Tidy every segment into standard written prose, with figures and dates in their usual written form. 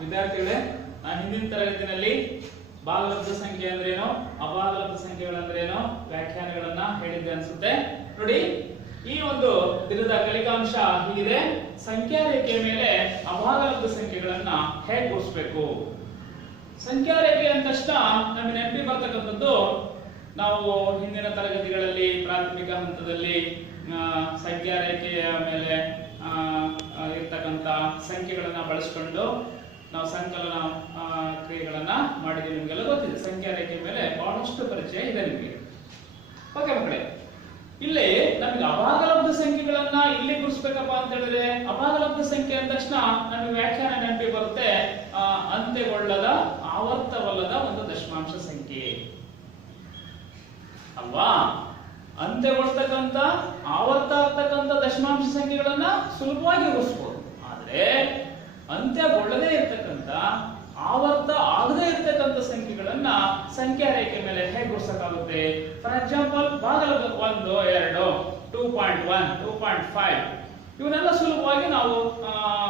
ವಿದ್ಯಾರ್ಥಿಗಳೇ, ನಾನು ಹಿಂದಿನ ತರಗತಿನಲ್ಲಿ ಭಾಗಲಬ್ಧ ಸಂಖ್ಯೆ ಅಂದ್ರೇನು, ಅಭಾಗಲಬ್ಧ ಸಂಖ್ಯೆಗಳಂದ್ರೇನು ವ್ಯಾಖ್ಯಾನಗಳನ್ನ ಹೇಳಿದ್ದೆ ಅನ್ಸುತ್ತೆ. ನೋಡಿ, ಈ ಒಂದು ದಿನದ ಕಲಿಕಾಂಶ ಹೀಗಿದೆ. ಸಂಖ್ಯಾ ರೇಖೆಯ ಮೇಲೆ ಅಭಾಗಲಬ್ಧ ಸಂಖ್ಯೆಗಳನ್ನ ಹೇಗೆ ಗುಣಿಸಬೇಕು. ಸಂಖ್ಯಾ ರೇಖೆ ಅಂದ ತಕ್ಷಣ ನಮಗೆ ನೆನಪಿಗೆ ಬರ್ತಕ್ಕಂಥದ್ದು, ನಾವು ಹಿಂದಿನ ತರಗತಿಗಳಲ್ಲಿ ಪ್ರಾಥಮಿಕ ಹಂತದಲ್ಲಿ ಸಂಖ್ಯಾ ರೇಖೆಯ ಮೇಲೆ ಇರ್ತಕ್ಕಂಥ ಸಂಖ್ಯೆಗಳನ್ನ ಬಳಸಿಕೊಂಡು ನಾವು ಸಂಕಲನ ಕ್ರಿಯೆಗಳನ್ನ ಮಾಡಿದ್ದೀವಿ. ನಿಮಗೆಲ್ಲ ಗೊತ್ತಿದೆ, ಸಂಖ್ಯಾ ರೇಖೆ ಮೇಲೆ ಬಹಳಷ್ಟು ಪರಿಚಯ ಇದೆ ನಿಮಗೆ. ಓಕೆ ಮಕ್ಕಳೇ, ಇಲ್ಲಿ ನಮಗೆ ಅಭಾಗಲಬ್ಧ ಸಂಖ್ಯೆಗಳನ್ನ ಇಲ್ಲಿ ಗುಣಿಸ್ಬೇಕಪ್ಪ ಅಂತ ಹೇಳಿದ್ರೆ, ಅಭಾಗಲಬ್ಧ ಸಂಖ್ಯೆ ಅಂದ ತಕ್ಷಣ ನಮಗೆ ವ್ಯಾಖ್ಯಾನ ನೆನಪಿ ಬರುತ್ತೆ, ಅಂತ್ಯಗೊಳ್ಳದ ಆವರ್ತವಲ್ಲದ ಒಂದು ದಶಮಾಂಶ ಸಂಖ್ಯೆ ಅಲ್ವಾ. ಅಂತ್ಯಗೊಳ್ತಕ್ಕಂಥ ಆವರ್ತ ಆಗ್ತಕ್ಕಂಥ ದಶಮಾಂಶ ಸಂಖ್ಯೆಗಳನ್ನ ಸುಲಭವಾಗಿ ಗುಣಿಸಬಹುದು. ಆದ್ರೆ ಅಂತ್ಯಗೊಳ್ಳದೇ ಇರ್ತಕ್ಕಂಥ ಆವರ್ತ ಆಗದೇ ಇರ್ತಕ್ಕಂಥ ಸಂಖ್ಯೆಗಳನ್ನ ಸಂಖ್ಯಾ ರೇಖೆ ಮೇಲೆ ಹೇಗೆ ಗುಣಿಸಕ್ಕಾಗುತ್ತೆ. ಫಾರ್ ಎಕ್ಸಾಂಪಲ್, ಭಾಗಲಬ್ಧ 1, 2, 2.1, 2.5 ಇವನ್ನೆಲ್ಲ ಸುಲಭವಾಗಿ ನಾವು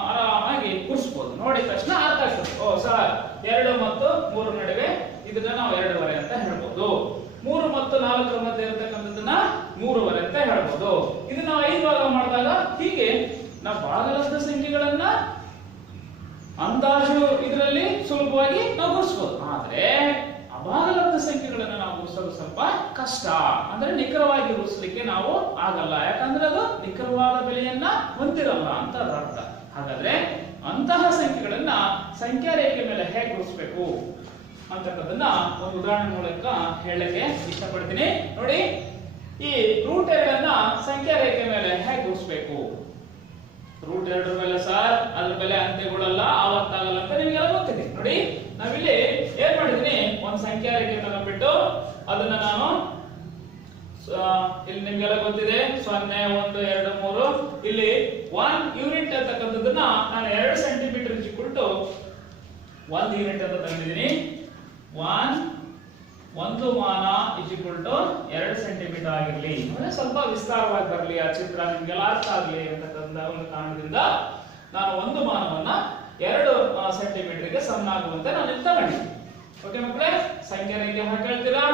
ಆರಾಮಾಗಿ ಗುಣಿಸಬಹುದು. ನೋಡಿದ ತಕ್ಷಣ ಅರ್ಥ ಆಗ್ತದೆ, ಓ ಸರ್ 2 ಮತ್ತು 3 ನಡುವೆ ಇದನ್ನ ನಾವು 2.5 ಅಂತ ಹೇಳ್ಬೋದು. 3 ಮತ್ತು 4 ಮಧ್ಯೆ ಇರತಕ್ಕಂಥದ್ದನ್ನ 3.5 ಅಂತ ಹೇಳ್ಬೋದು. ಇದನ್ನ ನಾವು 5 ಭಾಗ ಮಾಡಿದಾಗ ಹೀಗೆ ನಾವು ಭಾಗಲಬ್ಧ ಸಂಖ್ಯೆಗಳನ್ನ ಅಂದಾಜು ಇದರಲ್ಲಿ ಸುಲಭವಾಗಿ ನಾವು ಗುಣಿಸಬಹುದು. ಆದ್ರೆ ಅಭಾಗಲಬ್ಧ ಸಂಖ್ಯೆಗಳನ್ನ ನಾವು ಗುಣಿಸೋದು ಸ್ವಲ್ಪ ಕಷ್ಟ. ಅಂದ್ರೆ ನಿಖರವಾಗಿ ಗುಣಿಸಲಿಕ್ಕೆ ನಾವು ಆಗಲ್ಲ, ಯಾಕಂದ್ರೆ ಅದು ನಿಖರವಾದ ಬೆಲೆಯನ್ನ ಹೊಂದಿರಲ್ಲ ಅಂತ ಅರ್ಥ. ಹಾಗಾದ್ರೆ ಅಂತಹ ಸಂಖ್ಯೆಗಳನ್ನ ಸಂಖ್ಯಾ ರೇಖೆ ಮೇಲೆ ಹೇಗೆ ಗುಣಿಸಬೇಕು ಅಂತಕ್ಕದನ್ನ ಒಂದು ಉದಾಹರಣೆ ಮೂಲಕ ಹೇಳಕ್ಕೆ ಇಷ್ಟಪಡ್ತೀನಿ. ನೋಡಿ, ಈ √2 ಸಂಖ್ಯಾ ರೇಖೆ ಮೇಲೆ ಹೇಗೆ ಗುಣಿಸಬೇಕು. √2 ಮೇಲೆ ಸರ್ ಅದ್ರ ಬೆಲೆ ಅಂತ್ಯಗೊಳ್ಳಲ್ಲ, ಆವತ್ತಾಗಲ್ಲ ಅಂತ ನಿಮಗೆಲ್ಲ ಗೊತ್ತಿದೆ. ನೋಡಿ, ನಾವಿಲ್ಲಿ ಏನ್ ಮಾಡಿದೀನಿ, ಒಂದು ಸಂಖ್ಯಾ ರೇಖೆ ತಗೊಂಡ್ಬಿಟ್ಟು ಅದನ್ನ ನಾನು ಇಲ್ಲಿ ನಿಮ್ಗೆಲ್ಲ ಗೊತ್ತಿದೆ 0, 1, 2, 3 ಇಲ್ಲಿ 1 ಯೂನಿಟ್ ಅಂತಕ್ಕಂಥದ್ದನ್ನ ನಾನು 2 ಸೆಂಟಿಮೀಟರ್ ಇಕ್ವಲ್ಟು 1 ಯೂನಿಟ್ ಅಂತ ತಗೊಂಡಿದ್ದೀನಿ. 1 ಮಾನ ಇಕ್ವಲ್ಟು 2 ಸೆಂಟಿಮೀಟರ್ ಆಗಿರ್ಲಿ, ಸ್ವಲ್ಪ ವಿಸ್ತಾರವಾಗಿ ಬರಲಿ, ಆ ಚಿತ್ರ ನಿಮ್ಗೆಲ್ಲ ಅರ್ಥ ಆಗಲಿ ಅಂತಕ್ಕಂಥ ಒಂದು ಕಾರಣದಿಂದ ನಾನು 1 ಮಾನವನ್ನ 2 ಸೆಂಟಿಮೀಟರ್ಗೆ ಸಮನಾಗುವಂತೆ ನಾನು ಇಲ್ಲಿ ತಗೊಂಡಿದ್ದೀನಿ. ಓಕೆ ಮಕ್ಕಳೇ, ಸಂಖ್ಯಾ ರೇಖೆ ಹಾಕಿ ಹೇಳ್ತೀರಾ.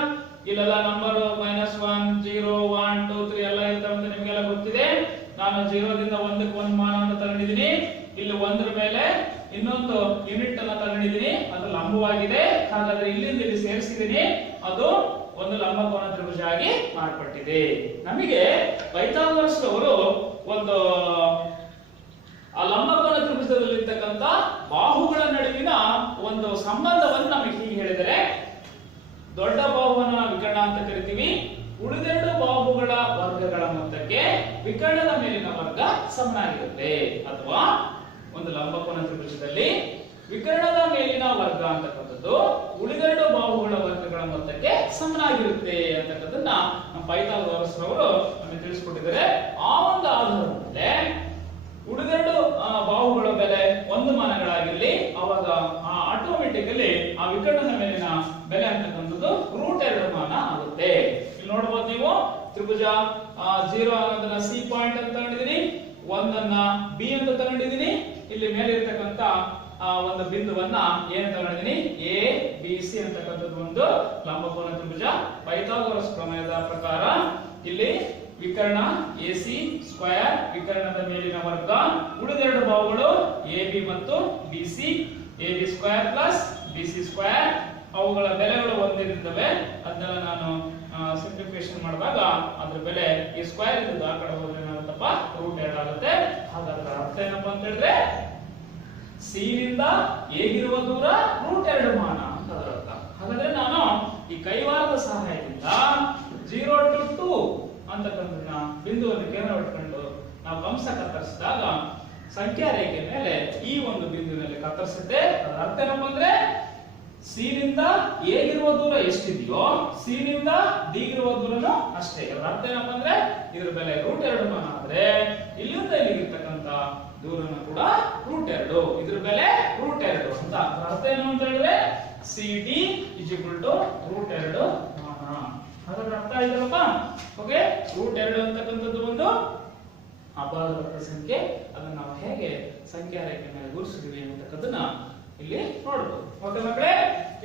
ಇಲ್ಲೆಲ್ಲ ನಂಬರ್ -1, 0, 1, 2, 3 ಎಲ್ಲ ಇರ್ತಾವೆ ಅಂತ ನಿಮ್ಗೆಲ್ಲ ಗೊತ್ತಿದೆ. ನಾನು 0 ದಿಂದ 1ಕ್ಕೆ 1 ಮಾನ ಅಂತ ತಗೊಂಡಿದ್ದೀನಿ. ಇಲ್ಲಿ 1ರ ಮೇಲೆ ಇನ್ನೊಂದು ಯೂನಿಟ್ ಅನ್ನ ತಗೊಂಡಿದ್ದೀನಿ, ಅದು ಲಂಬವಾಗಿದೆ. ಹಾಗಾದ್ರೆ ಇಲ್ಲಿಂದ ಇಲ್ಲಿ ಸೇರಿಸಿದ್ದೀನಿ, ಅದು ಒಂದು ಲಂಬಕೋನ ತ್ರಿಭುಜ ಆಗಿ ಮಾರ್ಪಟ್ಟಿದೆ. ನಮಗೆ ಪೈಥಾಗರಸ್ ಅವರು ಒಂದು ಆ ಲಂಬಕೋನ ತ್ರಿಭುಜದಲ್ಲಿರ್ತಕ್ಕಂಥ ಬಾಹುಗಳ ನಡುವಿನ ಒಂದು ಸಂಬಂಧವನ್ನು ನಮಗೆ ಹೀಗೆ ಹೇಳಿದರೆ, ದೊಡ್ಡ ಬಾಹುವನ್ನ ವಿಕರ್ಣ ಅಂತ ಕರಿತೀವಿ. ಉಳಿದೆರಡು ಬಾಹುಗಳ ವರ್ಗಗಳ ಮೊತ್ತಕ್ಕೆ ವಿಕರ್ಣದ ಮೇಲಿನ ವರ್ಗ ಸಮನಾಗಿರುತ್ತೆ. ಅಥವಾ ಒಂದು ಲಂಬಕೋನ ತ್ರಿಭುಜದಲ್ಲಿ ವಿಕರ್ಣದ ಮೇಲಿನ ವರ್ಗ ಅಂತಕ್ಕಂಥದ್ದು ಉಳಿದೆರಡು ಬಾಹುಗಳ ವರ್ಗಗಳ ಮೊತ್ತಕ್ಕೆ ಸಮನಾಗಿರುತ್ತೆ ಅಂತಕ್ಕಂಥದ್ದನ್ನ ನಮ್ಮ ಪೈಥಾಗರಸ್ ಅವರು ನಮಗೆ ತಿಳಿಸ್ಕೊಟ್ಟಿದ್ದಾರೆ. ಆ ಒಂದು ಆಧಾರದ ಮೇಲೆ ಉಳಿದೆರಡು ಬಾಹುಗಳ ಬೆಲೆ 1 ಮಾನಗಳಾಗಿರ್ಲಿ, ಅವಾಗ ಆಟೋಮೆಟಿಕಲಿ ಆ ವಿಕರ್ಣದ ಮೇಲಿನ ಬೆಲೆ ಅಂತಕ್ಕಂಥದ್ದು √2 ಮಾನ ಆಗುತ್ತೆ. ಇಲ್ಲಿ ನೋಡಬಹುದು ನೀವು, ತ್ರಿಭುಜ 0 ಅನ್ನೋದನ್ನ C ಪಾಯಿಂಟ್ ಅಂತ ತಗೊಂಡಿದ್ದೀನಿ, 1 ಅನ್ನ B ಅಂತ ತಗೊಂಡಿದ್ದೀನಿ. ಇಲ್ಲಿ ಮೇಲೆ ಇರ್ತಕ್ಕಂಥ ಒಂದು ಬಿಂದುವನ್ನ ಏನ್ ತಗೊಂಡಿದ್ದೀನಿ, ABC ಅಂತಕ್ಕಂಥದ್ದು ಒಂದು ಲಂಬಕೋನ ತ್ರಿಭುಜ. ಪೈಥಾಗರಸ್ ಪ್ರಮೇಯದ ಪ್ರಕಾರ ಇಲ್ಲಿ ವಿಕರ್ಣ AC ಸ್ಕ್ವೇರ್, ವಿಕರ್ಣದ ಮೇಲಿನ ವರ್ಗ, ಉಳಿದೆರಡು ಬಾಹುಗಳು AB ಮತ್ತು BC, AB square plus BC square, ಅವುಗಳ ಬೆಲೆಗಳು ಒಂದಿರ್ತವೆ. ಅದನ್ನೆಲ್ಲ ನಾನು ಸಿಂಪ್ಲಿಫಿಕೇಶನ್ ಮಾಡುವಾಗ ಅದ್ರ ಬೆಲೆ ಈ ಸ್ಕ್ವೇರ್ ಇದ್ದು ಆ ಕಡೆ ಹೋದ್ರೆ ಏನಾಗುತ್ತಪ್ಪ, √2 ಆಗುತ್ತೆ. ಹಾಗಾದ್ರೆ ಅರ್ಥ ಏನಪ್ಪ ಅಂತ ಹೇಳಿದ್ರೆ, C ನಿಂದ A ಗಿರುವ ದೂರ √2 ಮಾನ ಅಂತ ಅದರ ಅರ್ಥ. ಹಾಗಾದ್ರೆ ನಾನು ಈ ಕೈವಾರದ ಸಹಾಯದಿಂದ 0 to 2 ಅಂತಕ್ಕಂಥದ್ದನ್ನ ಬಿಂದುವನ್ನು ಕೇಂದ್ರ ಇಟ್ಕೊಂಡು ನಾವು ಕಂಸ ಕತ್ತರಿಸಿದಾಗ ಸಂಖ್ಯಾ ರೇಖೆ ಮೇಲೆ ಈ ಒಂದು ಬಿಂದುವಿನಲ್ಲಿ ಕತ್ತರಿಸುತ್ತೆ. ಅದರ ಅರ್ಥ ಏನಪ್ಪ ಅಂದ್ರೆ, C ನಿಂದ A ಗಿರುವ ದೂರ ಎಷ್ಟಿದೆಯೋ C ನಿಂದ D ಗಿರುವ ದೂರನೂ ಅಷ್ಟೇ. ಅದರ ಅರ್ಥ ಏನಪ್ಪ ಅಂದ್ರೆ, ಇದರ ಬೆಲೆ √2 ಮಾನ ಆದ್ರೆ ಇಲ್ಲಿಂದ ಇಲ್ಲಿಗಿರ್ತಕ್ಕಂಥ ದೂರನ ಕೂಡ √2, ಇದ್ರ ಬೆಲೆ √2 ಅಂತ. ಅದರ ಅರ್ಥ ಏನು ಅಂತ ಹೇಳಿದ್ರೆ, CD √2 ಮಾನ. ಹಾಗಾದ್ರೆ ಅರ್ಥ ಆಯ್ತಲ್ಲಪ್ಪ. ಓಕೆ, √2 ಅಂತಕ್ಕಂಥದ್ದು ಒಂದು ಅಭಾಗಲಬ್ಧ ಸಂಖ್ಯೆ, ಅದನ್ನ ನಾವು ಹೇಗೆ ಸಂಖ್ಯಾ ರೇಖೆ ಮೇಲೆ ಗುರುಸಿದ್ವಿ ಅಂತಕ್ಕದನ್ನ ಇಲ್ಲಿ ನೋಡ್ಬೋದು. ಓಕೆ ಮಕ್ಕಳೇ,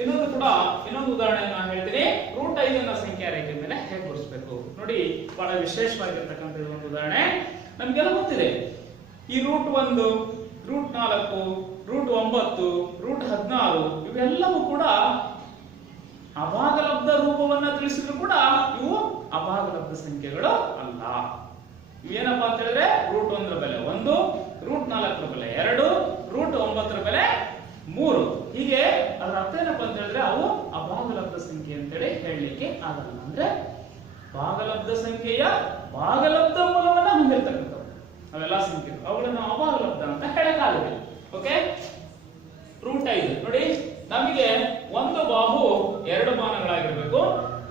ಇನ್ನೊಂದು ಉದಾಹರಣೆ ನಾನು ಹೇಳ್ತೀನಿ. √5 ಅನ್ನ ಸಂಖ್ಯಾ ರೇಖೆ ಮೇಲೆ ಹೇಗೆ ಗುರುಸ್ಬೇಕು ನೋಡಿ. ಬಹಳ ವಿಶೇಷವಾಗಿರ್ತಕ್ಕಂಥ ಒಂದು ಉದಾಹರಣೆ. ನಮ್ಗೆಲ್ಲ ಗೊತ್ತಿದೆ ಈ √1, √4, √9, √16 ಇವೆಲ್ಲವೂ ಕೂಡ ಅಭಾಗಲಬ್ಧ ರೂಪವನ್ನ ತಿಳಿಸಿದ್ರು ಕೂಡ ಇವು ಅಭಾಗಲಬ್ಧ ಸಂಖ್ಯೆಗಳು ಅಲ್ಲ. ಇವೇನಪ್ಪಾ ಅಂತ ಹೇಳಿದ್ರೆ √1 ಬೆಲೆ 1, √4 ಬೆಲೆ 2, √9 ಬೆಲೆ 3. ಹೀಗೆ ಅದರ ಅರ್ಥ ಏನಪ್ಪಾ ಅಂತ ಹೇಳಿದ್ರೆ ಅವು ಅಭಾಗಲಬ್ಧ ಸಂಖ್ಯೆ ಅಂತೇಳಿ ಹೇಳಲಿಕ್ಕೆ ಆಗಲ್ಲ. ಅಂದ್ರೆ ಭಾಗಲಬ್ಧ ಸಂಖ್ಯೆಯ ಭಾಗಲಬ್ಧ ಮೂಲವನ್ನ ಹೊಂದಿರತಕ್ಕಂಥವು ಅವೆಲ್ಲ ಸಂಖ್ಯೆಗಳು, ಅವುಗಳನ್ನು ಅಭಾಗಲಬ್ಧ ಅಂತ ಹೇಳಕ್ಕಾಗುದಿಲ್ಲ. ಓಕೆ, √5 ನೋಡಿ, ನಮಗೆ ಒಂದು ಬಾಹು 2 ಮಾನಗಳಾಗಿರ್ಬೇಕು,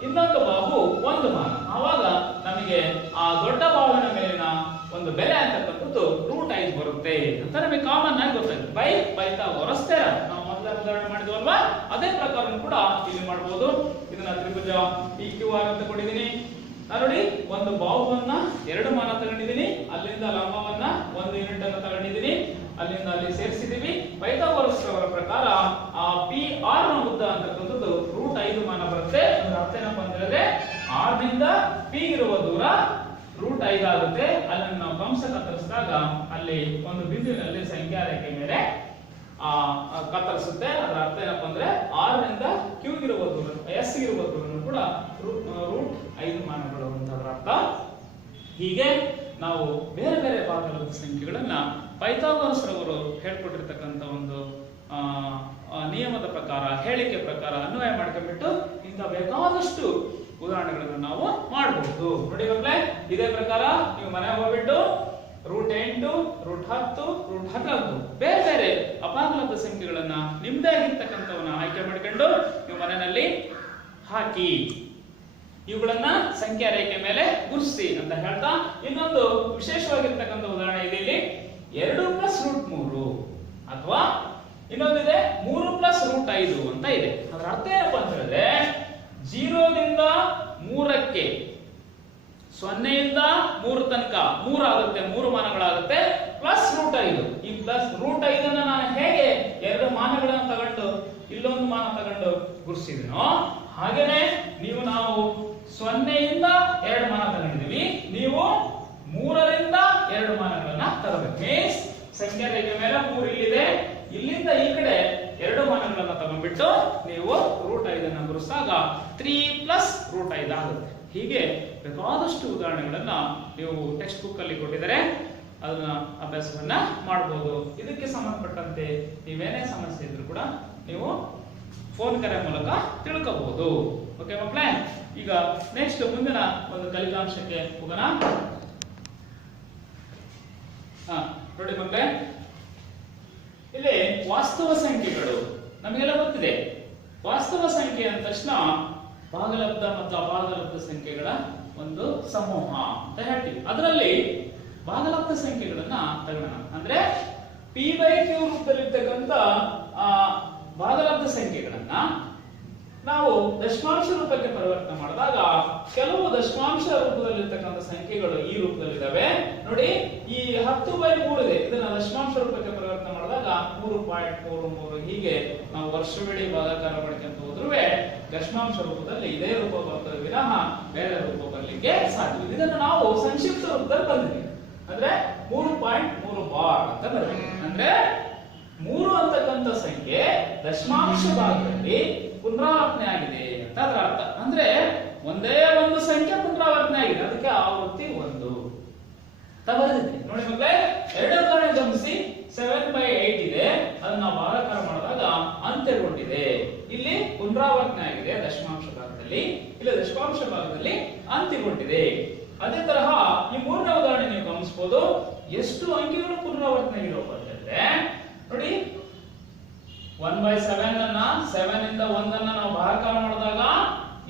ಇನ್ನೊಂದು ಬಾಹು 1 ಮಾನ. ಆವಾಗ ನಮಗೆ ಆ ದೊಡ್ಡ ಬಾಹುವಿನ ಮೇಲಿನ ಒಂದು ಬೆಲೆ ಅಂತಕ್ಕಂಥದ್ದು √5 ಬರುತ್ತೆ ಅಂತ ನಮಗೆ ಕಾಮನ್ ಆಗಿ ಗೊತ್ತಾಗುತ್ತೆ. ಬೈ ಪೈಥಾಗೋರಸ್ ಥಿಯರಂ ನಾವು ಮೊದಲ ಉದಾಹರಣೆ ಮಾಡಿದ್ವಲ್ವಾ, ಅದೇ ಪ್ರಕಾರ ಕೂಡ ಇಲ್ಲಿ ಮಾಡಬಹುದು. ಇದನ್ನ ತ್ರಿಭುಜ PQR ಅಂತ ಕೊಟ್ಟಿದ್ದೀನಿ. ನಾನು ನೋಡಿ, ಒಂದು ಬಾಹುವನ್ನ 2 ಮಾನ ತಗೊಂಡಿದ್ದೀನಿ, ಅಲ್ಲಿಂದ ಲಂಬವನ್ನ 1 ಯೂನಿಟ್ ಅನ್ನು ತಗೊಂಡಿದ್ದೀನಿ, ಅಲ್ಲಿಂದ ಅಲ್ಲಿ ಸೇರಿಸಿದೀವಿ. ಪೈಥಾಗೋರಸ್ ಅವರ ಪ್ರಕಾರ ಆ PR ನ ಉದ್ದ ಅಂತಕ್ಕಂಥದ್ದು √5 ಮಾನ ಬರುತ್ತೆ. ಅದರ ಅರ್ಥ ಏನಪ್ಪಾ ಅಂತ ಹೇಳಿದ್ರೆ R ನಿಂದ P ಇರುವ ದೂರ √5 ಆಗುತ್ತೆ. ಅದನ್ನು ನಾವು ಕಂಸ ಕತ್ತರಿಸಿದಾಗ ಅಲ್ಲಿ ಒಂದು ಬಿಂದುವಿನಲ್ಲಿ ಸಂಖ್ಯಾ ರೇಖೆ ಮೇಲೆ ಕತ್ತರಿಸುತ್ತೆ. ಅದರ ಅರ್ಥ ಏನಪ್ಪಾ ಅಂದ್ರೆ R ನಿಂದ Q ಇರುವ ದೂರ, S ಇರುವ ದೂರನು ಕೂಡ √5 ಮಾನಗಳು ಅಂತ ಅದರ ಅರ್ಥ. ಹೀಗೆ ನಾವು ಬೇರೆ ಬೇರೆ ಭಾಗಲಬ್ಧ ಸಂಖ್ಯೆಗಳನ್ನ ಪೈಥಾಗೋರಸ್ ರವರು ಹೇಳ್ಕೊಟ್ಟಿರ್ತಕ್ಕಂಥ ಒಂದು ನಿಯಮದ ಪ್ರಕಾರ, ಹೇಳಿಕೆ ಪ್ರಕಾರ ಅನ್ವಯ ಮಾಡ್ಕೊಂಡ್ಬಿಟ್ಟು ಇಂಥ ಬೇಕಾದಷ್ಟು ಉದಾಹರಣೆಗಳನ್ನು ನಾವು ಮಾಡಬಹುದು. ನೋಡಿ ಮಕ್ಕಳೇ, ಇದೇ ಪ್ರಕಾರ ನೀವು ಮನೆಗೆ ಹೋಗ್ಬಿಟ್ಟು √8, √10, √11 ಬೇರೆ ಬೇರೆ ಅಭಾಗಲಬ್ಧ ಸಂಖ್ಯೆಗಳನ್ನ ನಿಮ್ದೇ ಆಗಿರ್ತಕ್ಕಂಥವನ್ನ ಆಯ್ಕೆ ಮಾಡ್ಕೊಂಡು ನೀವು ಮನೆಯಲ್ಲಿ ಹಾಕಿ ಇವುಗಳನ್ನ ಸಂಖ್ಯಾ ರೇಖೆ ಮೇಲೆ ಗುರುಸಿ ಅಂತ ಹೇಳ್ತಾ, ಇನ್ನೊಂದು ವಿಶೇಷವಾಗಿರ್ತಕ್ಕಂಥ ಉದಾಹರಣೆ ಇದೆ ಇಲ್ಲಿ. 2 + √3 ಅಥವಾ ಇನ್ನೊಂದಿದೆ 3 + √5 ಅಂತ ಇದೆ. ಅದರ ಅರ್ಥ ಏನಪ್ಪಾ ಅಂತ ಹೇಳಿದ್ರೆ 0 ದಿಂದ 3ಕ್ಕೆ, 0 ಇಂದ 3 ತನಕ 3 ಆಗುತ್ತೆ, 3 ಮಾನಗಳಾಗುತ್ತೆ, ಪ್ಲಸ್ √5. ಈ ಪ್ಲಸ್ √5 ಅನ್ನ ನಾನು ಹೇಗೆ 2 ಮಾನಗಳನ್ನು ತಗೊಂಡು ಇಲ್ಲೊಂದು ಮಾನ ತಗೊಂಡು ಗುರುಸಿದನೋ ಹಾಗೇನೆ ನಾವು 0 ಇಂದ 2 ಮಾನ ತಗೊಂಡಿದೀವಿ, ನೀವು 3 ರಿಂದ 2 ಮಾನಗಳನ್ನ ತಗೋಬೇಕು. ಮೀನ್ಸ್ ಸಂಖ್ಯಾ ರೇಖೆ ಮೇಲೆ 3 ಇಲ್ಲಿದೆ, ಇಲ್ಲಿಂದ ಈ ಕಡೆ 2 ಮಾನಗಳನ್ನ ತಗೊಂಡ್ಬಿಟ್ಟು ನೀವು √5 ಅನ್ನ ಗುರುಸಾಗ 3 + √5 ಆಗುತ್ತೆ. ಹೀಗೆ ಬೇಕಾದಷ್ಟು ಉದಾಹರಣೆಗಳನ್ನ ನೀವು ಟೆಕ್ಸ್ಟ್ ಬುಕ್ ಅಲ್ಲಿ ಕೊಟ್ಟಿದ್ದಾರೆ, ಅದನ್ನ ಅಭ್ಯಾಸವನ್ನ ಮಾಡಬಹುದು. ಇದಕ್ಕೆ ಸಂಬಂಧಪಟ್ಟಂತೆ ನೀವೇನೇ ಸಮಸ್ಯೆ ಇದ್ರೂ ಕೂಡ ನೀವು ಫೋನ್ ಕರೆ ಮೂಲಕ ತಿಳ್ಕೋಬಹುದು. ಓಕೆ ಮಕ್ಕಳೇ, ಈಗ ನೆಕ್ಸ್ಟ್ ಮುಂದಿನ ಒಂದು ಕಲಿಕಾಂಶಕ್ಕೆ ಹೋಗೋಣ. ನೋಡಿ ಮಕ್ಕಳೇ, ಇಲ್ಲಿ ವಾಸ್ತವ ಸಂಖ್ಯೆಗಳು ನಮಗೆಲ್ಲ ಗೊತ್ತಿದೆ. ವಾಸ್ತವ ಸಂಖ್ಯೆ ಅಂದ ತಕ್ಷಣ ಭಾಗಲಬ್ಧ ಮತ್ತು ಅಭಾಗಲಬ್ಧ ಸಂಖ್ಯೆಗಳ ಒಂದು ಸಮೂಹ ಅಂತ ಹೇಳ್ತೀವಿ. ಅದರಲ್ಲಿ ಭಾಗಲಬ್ಧ ಸಂಖ್ಯೆಗಳನ್ನ ತಗೊಳ್ಳೋಣ. ಅಂದ್ರೆ P/Q ರೂಪದಲ್ಲಿರ್ತಕ್ಕಂಥ ಭಾಗಲಬ್ಧ ಸಂಖ್ಯೆಗಳನ್ನ ನಾವು ದಶಮಾಂಶ ರೂಪಕ್ಕೆ ಪರಿವರ್ತನೆ ಮಾಡಿದಾಗ ಕೆಲವು ದಶಮಾಂಶ ರೂಪದಲ್ಲಿರ್ತಕ್ಕಂಥ ಸಂಖ್ಯೆಗಳು ಈ ರೂಪದಲ್ಲಿದ್ದಾವೆ. ನೋಡಿ, ಈ 10/3 ಇದೆ, ಇದನ್ನ ದಶಮಾಂಶ ರೂಪಕ್ಕೆ ಪರಿವರ್ತನೆ ಮಾಡಿದಾಗ 3.33. ಹೀಗೆ ನಾವು ವರ್ಷವಿಡೀ ಭಾಗಾಕಾರ ಮಾಡ್ಕೊಂತ ಹೋದ್ರೂ ದಶಮಾಂಶ ರೂಪದಲ್ಲಿ ಇದೇ ರೂಪ ಬರ್ತದೆ ವಿನಃ ಬೇರೆ ರೂಪ ಬರಲಿಕ್ಕೆ ಸಾಧ್ಯವಿಲ್ಲ. ಇದನ್ನು ನಾವು ಸಂಕ್ಷಿಪ್ತ ರೂಪದಲ್ಲಿ ಬಂದಿದ್ದೀವಿ, ಅಂದ್ರೆ 3.3 ಬಾರ್ ಅಂತ ಬರ್ತದೆ. ಅಂದ್ರೆ 3 ಅಂತಕ್ಕಂಥ ಸಂಖ್ಯೆ ದಶಮಾಂಶ ಭಾಗದಲ್ಲಿ ಪುನರಾವರ್ತನೆ ಆಗಿದೆ ಅಂತ ಅದರ ಅರ್ಥ. ಅಂದ್ರೆ ಒಂದೇ ಒಂದು ಸಂಖ್ಯೆ ಪುನರಾವರ್ತನೆ ಆಗಿದೆ, ಅದಕ್ಕೆ ಆವೃತ್ತಿ 1 ಬರೆದಿದೆ. ನೋಡಿ ಮಕ್ಕಳೇ, 2 ಉದಾಹರಣೆ ಗಮನಿಸಿ. 7/8 ಇದೆ, ಅದನ್ನ ಭಾಗಾಕಾರ ಮಾಡಿದಾಗ ಅಂತ್ಯಗೊಂಡಿದೆ. ಇಲ್ಲಿ ಪುನರಾವರ್ತನೆ ಆಗಿದೆ ದಶಮಾಂಶ ಭಾಗದಲ್ಲಿ, ಇಲ್ಲಿ ದಶಮಾಂಶ ಭಾಗದಲ್ಲಿ ಅಂತ್ಯಗೊಂಡಿದೆ. ಅದೇ ತರಹ ಈ 3ನೇ ಉದಾಹರಣೆ ನೀವು ಗಮನಿಸಬಹುದು. ಎಷ್ಟು ಅಂಕಿಗಳು ಪುನರಾವರ್ತನೆ ಆಗಿರೋ ಅಂತಂದ್ರೆ ನೋಡಿ, 1/7 ಅನ್ನ 7 ಇಂದ 1 ಅನ್ನ ನಾವು ಭಾಗಾಕಾರ ಮಾಡಿದಾಗ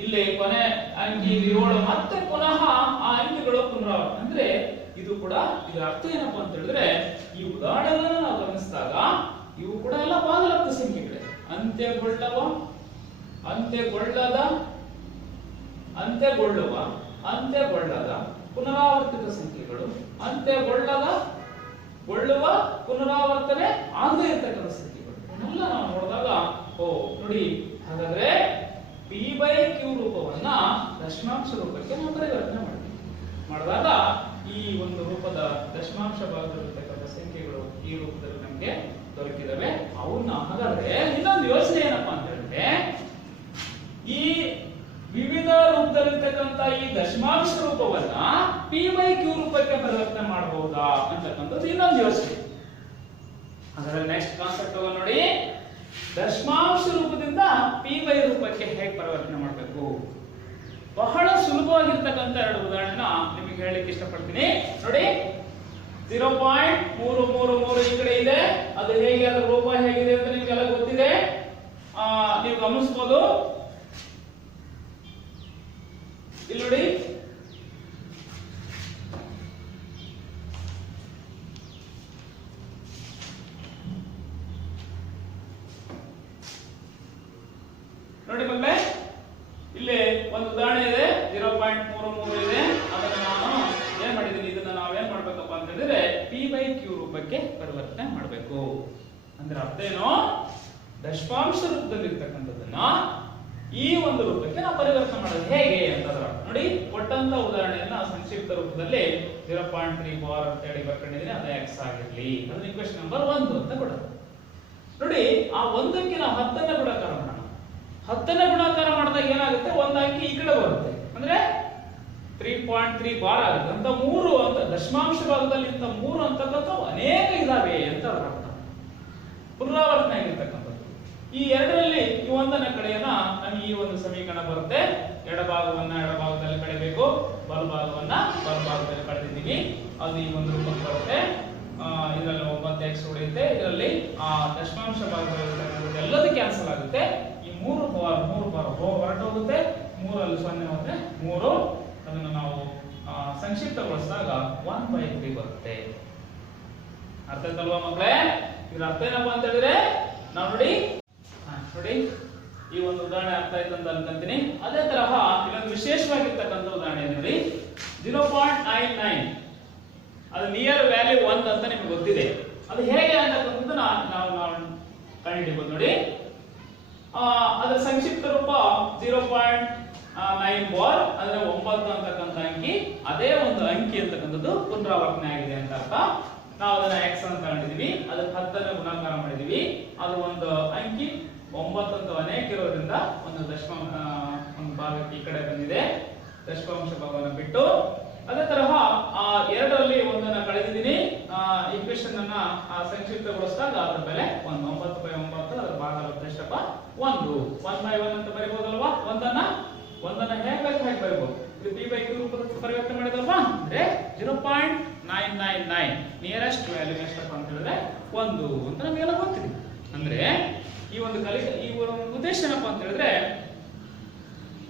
ಇಲ್ಲಿ ಕೊನೆ ಅಂಕಿ 7, ಮತ್ತೆ ಪುನಃ ಆ ಅಂಕಿಗಳು ಪುನರಾವರ್ತನೆ. ಅಂದ್ರೆ ಇದು ಕೂಡ ಇದರ ಅರ್ಥ ಏನಪ್ಪಾ ಅಂತ ಹೇಳಿದ್ರೆ ಈ ಉದಾಹರಣೆಗಳನ್ನು ನಾವು ಗಮನಿಸಿದಾಗ ಇವು ಕೂಡ ಎಲ್ಲ ಭಾಗಲಬ್ಧ ಸಂಖ್ಯೆಗಳೇ. ಅಂತ್ಯಗೊಳ್ಳವ, ಅಂತ್ಯಗೊಳ್ಳದ, ಅಂತ್ಯಗೊಳ್ಳುವ, ಅಂತ್ಯಗೊಳ್ಳದ, ಪುನರಾವರ್ತಿತ ಸಂಖ್ಯೆಗಳು, ಗೊಳ್ಳುವ ಪುನರಾವರ್ತನೆ ಆಗದೇ ಇರ್ತಕ್ಕಂಥ ಸಂಖ್ಯೆಗಳು ಇದನ್ನೆಲ್ಲ ನಾವು ನೋಡಿದಾಗ ನೋಡಿ, ಹಾಗಾದ್ರೆ p/q ರೂಪವನ್ನ ದಶಮಾಂಶ ರೂಪಕ್ಕೆ ನಾವು ಪರಿವರ್ತನೆ ಮಾಡಿದಾಗ ಈ ಒಂದು ರೂಪದ ದಶಮಾಂಶ ಭಾಗದಲ್ಲಿರ್ತಕ್ಕಂಥ ಸಂಖ್ಯೆಗಳು ಈ ರೂಪದಲ್ಲಿ ನಮಗೆ ದೊರಕಿದವೆ. ಅವನ್ನ ಹಾಗಾದ್ರೆ ಇನ್ನೊಂದು ಯೋಚನೆ ಏನಪ್ಪಾ ಅಂತ ಹೇಳಿದ್ರೆ, ಈ ವಿವಿಧ ರೂಪದಲ್ಲಿರ್ತಕ್ಕಂಥ ಈ ದಶಮಾಂಶ ರೂಪವನ್ನ p/q ರೂಪಕ್ಕೆ ಪರಿವರ್ತನೆ ಮಾಡಬಹುದಾ ಅಂತಕ್ಕಂಥದ್ದು ಇನ್ನೊಂದು ಯೋಚನೆ. ಹಾಗಾದ್ರೆ ನೆಕ್ಸ್ಟ್ ಕಾನ್ಸೆಪ್ಟ್ ನೋಡಿ, ದಶಮಾಂಶ ರೂಪದಿಂದ p/q ರೂಪಕ್ಕೆ ಹೇಗೆ ಪರಿವರ್ತನೆ ಮಾಡಬೇಕು. ಬಹಳ ಸುಲಭವಾಗಿರ್ತಕ್ಕಂಥ ಎರಡು ಉದಾಹರಣೆನ ನಿಮಗೆ ಹೇಳಲಿಕ್ಕೆ ಇಷ್ಟಪಡ್ತೀನಿ. ನೋಡಿ, 0.333 ಈ ಕಡೆ ಇದೆ, ಅದು ಹೇಗೆ, ಅದರ ರೂಪ ಹೇಗಿದೆ ಅಂತ ನಿಮ್ಗೆಲ್ಲ ಗೊತ್ತಿದೆ, ನೀವು ಗಮನಿಸಬಹುದು. ಇಲ್ಲಿ ನೋಡಿ, ನೋಡಿ ಮಕ್ಕಳೇ, ಇಲ್ಲಿ ಒಂದು ಉದಾಹರಣೆ ಇದೆ, 0.33 ಇದೆ. ಅದನ್ನ ನಾನು ಏನ್ ಮಾಡಿದ್ದೀನಿ, ಇದನ್ನ ನಾವೇನ್ ಮಾಡ್ಬೇಕಪ್ಪ ಅಂತ ಹೇಳಿದ್ರೆ p/q ರೂಪಕ್ಕೆ ಪರಿವರ್ತನೆ ಮಾಡಬೇಕು. ಅಂದ್ರೆ ಅರ್ಥ ಏನು, ದಶಮಾಂಶ ರೂಪದಲ್ಲಿರ್ತಕ್ಕಂಥದ್ದನ್ನ ಈ ಒಂದು ರೂಪಕ್ಕೆ ನಾವು ಪರಿವರ್ತನೆ ಮಾಡೋದು ಹೇಗೆ ಅಂತಂದ್ರೆ ನೋಡಿ, ಕೊಟ್ಟಂತ ಉದಾಹರಣೆಯನ್ನ ಸಂಕ್ಷಿಪ್ತ ರೂಪದಲ್ಲಿ 0.3 ಬಾರ್ ಅಂತ ಹೇಳಿ ಬರ್ಕೊಂಡಿದ್ದೀನಿ, ಅದು x ಆಗಿರ್ಲಿ, ಅದು ಈಕ್ವೇಶನ್ ನಂಬರ್ 1 ಅಂತ ಕೊಡೋದು. ನೋಡಿ, ಆ ಒಂದಕ್ಕೆ ನಾವು 10ನ್ನ ಗುಣಾಕಾರ ಮಾಡೋಣ. 10ನ್ನ ಗುಣಾಕಾರ ಮಾಡಿದಾಗ ಏನಾಗುತ್ತೆ, ಒಂದು ಅಂಕಿ ಈ ಕಡೆ ಬರುತ್ತೆ, ಅಂದ್ರೆ 3.3 ಬಾರ್ ಆಗುತ್ತೆ. ಅಂತ 3 ಅಂತ ದಶಮಾಂಶ ಭಾಗದಲ್ಲಿ ಇಂತ 3 ಅಂತಕ್ಕಂಥವು ಅನೇಕ ಇದಾವೆ ಅಂತ ಅದರ ಅರ್ಥ. ಪುನರಾವರ್ತನೆ ಆಗಿರ್ತಕ್ಕಂಥದ್ದು ಈ ಎರಡರಲ್ಲಿ ಈ ಒಂದನ್ನ ಕಡೆಯನ್ನ ನಮಗೆ ಈ ಒಂದು ಸಮೀಕರಣ ಬರುತ್ತೆ. ಎಡಭಾಗವನ್ನ ಎಡಭಾಗದಲ್ಲಿ ಕಳೆಯಬೇಕು, ಬಲಭಾಗವನ್ನ ಬಲಭಾಗದಲ್ಲಿ ಕಳೆದಿದ್ದೀವಿ, ಅದು ಈ ಒಂದು ರೂಪಕ್ಕೆ ಬರುತ್ತೆ. ಇದರಲ್ಲಿ 9x ಉಳಿಯುತ್ತೆ, ಇದರಲ್ಲಿ ದಶಮಾಂಶ ಭಾಗದಲ್ಲಿ ಎಲ್ಲದೂ ಕ್ಯಾನ್ಸಲ್ ಆಗುತ್ತೆ. ಈ 3 ಬಾರ್ ಹೊರಟೋಗುತ್ತೆ, 3ರಲ್ಲಿ 0 ಹೋದ್ರೆ 3, ಅದನ್ನು ನಾವು ಸಂಕ್ಷಿಪ್ತಗೊಳಿಸಿದಾಗ 1/3 ಬರುತ್ತೆ. ಅರ್ಥ ಆಯ್ತಲ್ವಾ ಮಕ್ಕಳೇ? ಇದ್ರ ಅರ್ಥ ಏನಪ್ಪಾ ಅಂತ ಹೇಳಿದ್ರೆ, ನಾವು ನೋಡಿ ಈ ಒಂದು ಉದಾಹರಣೆ ಅರ್ಥ ಆಯ್ತು ಅಂತ ಅನ್ಕೊಂತೀನಿ. ಅದೇ ತರಹ ಇನ್ನೊಂದು ವಿಶೇಷವಾಗಿರ್ತಕ್ಕಂಥ ಉದಾಹರಣೆ ನೋಡಿ, 0.99 ಅದು ನಿಯರ್ ವ್ಯಾಲ್ಯೂ 1 ಅಂತ ನಿಮ್ಗೆ ಗೊತ್ತಿದೆ. ಅದು ಹೇಗೆ ಅಂತಕ್ಕಂಥದ್ದು ನಾವು ಕಂಡುಹಿಡಿಯಬಹುದು. ನೋಡಿ, ಅದರ ಸಂಕ್ಷಿಪ್ತ ರೂಪ 0.9 ಬಾರ್, ಅಂದ್ರೆ 9 ಅಂತಕ್ಕಂಥ ಅಂಕಿ, ಅದೇ ಒಂದು ಅಂಕಿ ಅಂತಕ್ಕಂಥದ್ದು ಪುನರಾವರ್ತನೆ ಆಗಿದೆ ಅಂತ ಅರ್ಥ. ನಾವು ಅದನ್ನ x ಅಂತ ತಗೊಂಡಿದೀವಿ, ಅದಕ್ಕೆ 10ನ್ನ ಗುಣಾಕಾರ ಮಾಡಿದೀವಿ, ಅದು ಒಂದು ಅಂಕಿ 9 ಅಂತ ಅನೇಕ ಇರೋದ್ರಿಂದ ಒಂದು ಒಂದು ಭಾಗಕ್ಕೆ ಈ ಕಡೆ ಬಂದಿದೆ, ದಶಮಾಂಶ ಭಾಗವನ್ನು ಬಿಟ್ಟು. ಅದೇ ತರಹ ಎರಡರಲ್ಲಿ ಒಂದನ್ನ ಕಳೆದಿದ್ದೀನಿ, ಈಕ್ವೇಶನ್ ಅನ್ನ ಸಂಕ್ಷಿಪ್ತಗೊಳಿಸಿದಾಗ ಅದರ ಬೆಲೆ 1, 9/9, ಅದರ ಭಾಗ ಎಷ್ಟಪ್ಪ 1, 1/1 ಅಂತ ಬರೀಬಹುದಲ್ವಾ. ಒಂದನ್ನ ಹೇಗೆ ಬರೀಬಹುದು, ಇದು p/q ರೂಪದಲ್ಲಿ ಪರಿವರ್ತನೆ ಮಾಡಿದಲ್ವಾ, ಅಂದ್ರೆ 0.999 ನಿಯರೆಸ್ಟ್ ವ್ಯಾಲ್ಯೂ ಎಷ್ಟಪ್ಪ ಅಂತ ಹೇಳಿದ್ರೆ 1 ಅಂತ ನಮಗೆಲ್ಲ ಗೊತ್ತಿದೆ. ಅಂದ್ರೆ ಈ ಒಂದು ಉದ್ದೇಶ ಏನಪ್ಪಾ ಅಂತ ಹೇಳಿದ್ರೆ,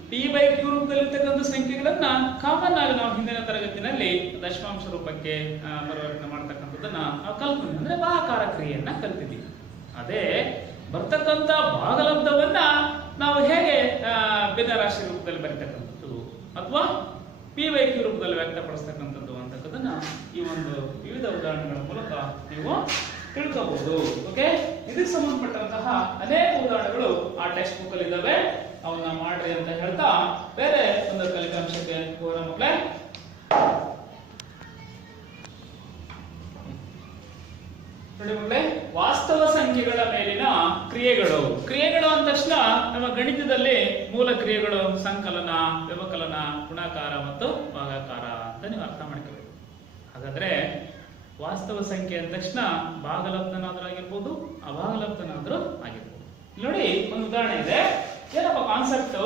p/q ರೂಪದಲ್ಲಿರ್ತಕ್ಕಂಥ ಸಂಖ್ಯೆಗಳನ್ನ ಕಾಮನ್ ಆಗಿ ನಾವು ಹಿಂದಿನ ತರಗತಿನಲ್ಲಿ ದಶಮಾಂಶ ರೂಪಕ್ಕೆ ಪರಿವರ್ತನೆ ಮಾಡತಕ್ಕಂಥದ್ದನ್ನ ನಾವು ಕಲ್ತ್ಕೊಂಡ್ವಿ, ಅಂದ್ರೆ ಭಾಗಾಕಾರ ಕ್ರಿಯೆಯನ್ನ ಕಲ್ತಿದ್ದೀವಿ. ಅದೇ ಬರ್ತಕ್ಕಂಥ ಭಾಗಲಬ್ಧವನ್ನ ನಾವು ಹೇಗೆ ಭಿನ್ನರಾಶಿ ರೂಪದಲ್ಲಿ ಬರೀತಕ್ಕಂಥದ್ದು ಅಥವಾ p/q ರೂಪದಲ್ಲಿ ವ್ಯಕ್ತಪಡಿಸ್ತಕ್ಕಂಥದ್ದು ಅಂತಕ್ಕದನ್ನ ಈ ಒಂದು ವಿವಿಧ ಉದಾಹರಣೆಗಳ ಮೂಲಕ ನೀವು ತಿಳ್ಕೋಬಹುದು. ಓಕೆ, ಇದಕ್ಕೆ ಸಂಬಂಧಪಟ್ಟಂತಹ ಅನೇಕ ಉದಾಹರಣೆಗಳು ಆ ಟೆಕ್ಸ್ಟ್ ಬುಕ್ ಅಲ್ಲಿ ಇದ್ದಾವೆ, ಅವನ್ನ ಮಾಡ್ರಿ ಅಂತ ಹೇಳ್ತಾ ಬೇರೆ ಒಂದು ಕಲಿಕಾಂಶಕ್ಕೆ ಹೋಗೋಣ ಮಕ್ಕಳೇ. ನೋಡಿ ಮಕ್ಕಳೇ, ವಾಸ್ತವ ಸಂಖ್ಯೆಗಳ ಮೇಲಿನ ಕ್ರಿಯೆಗಳು ಅಂದ ತಕ್ಷಣ ನಮ್ಮ ಗಣಿತದಲ್ಲಿ ಮೂಲ ಕ್ರಿಯೆಗಳು ಸಂಕಲನ, ವ್ಯವಕಲನ, ಗುಣಾಕಾರ ಮತ್ತು ಭಾಗಾಕಾರ ಅಂತ ನೀವು ಅರ್ಥ ಮಾಡ್ಕೋಬೇಕು. ಹಾಗಾದ್ರೆ ವಾಸ್ತವ ಸಂಖ್ಯೆ ಅಂದ ತಕ್ಷಣ ಭಾಗಲಬ್ಧನಾದ್ರೂ ಆಗಿರ್ಬೋದು, ಅಭಾಗಲಬ್ಧನಾದ್ರೂ ಆಗಿರ್ಬೋದು. ನೋಡಿ, ಒಂದು ಉದಾಹರಣೆ ಇದೆ. ಏನಪ್ಪ ಕಾನ್ಸೆಪ್ಟ್,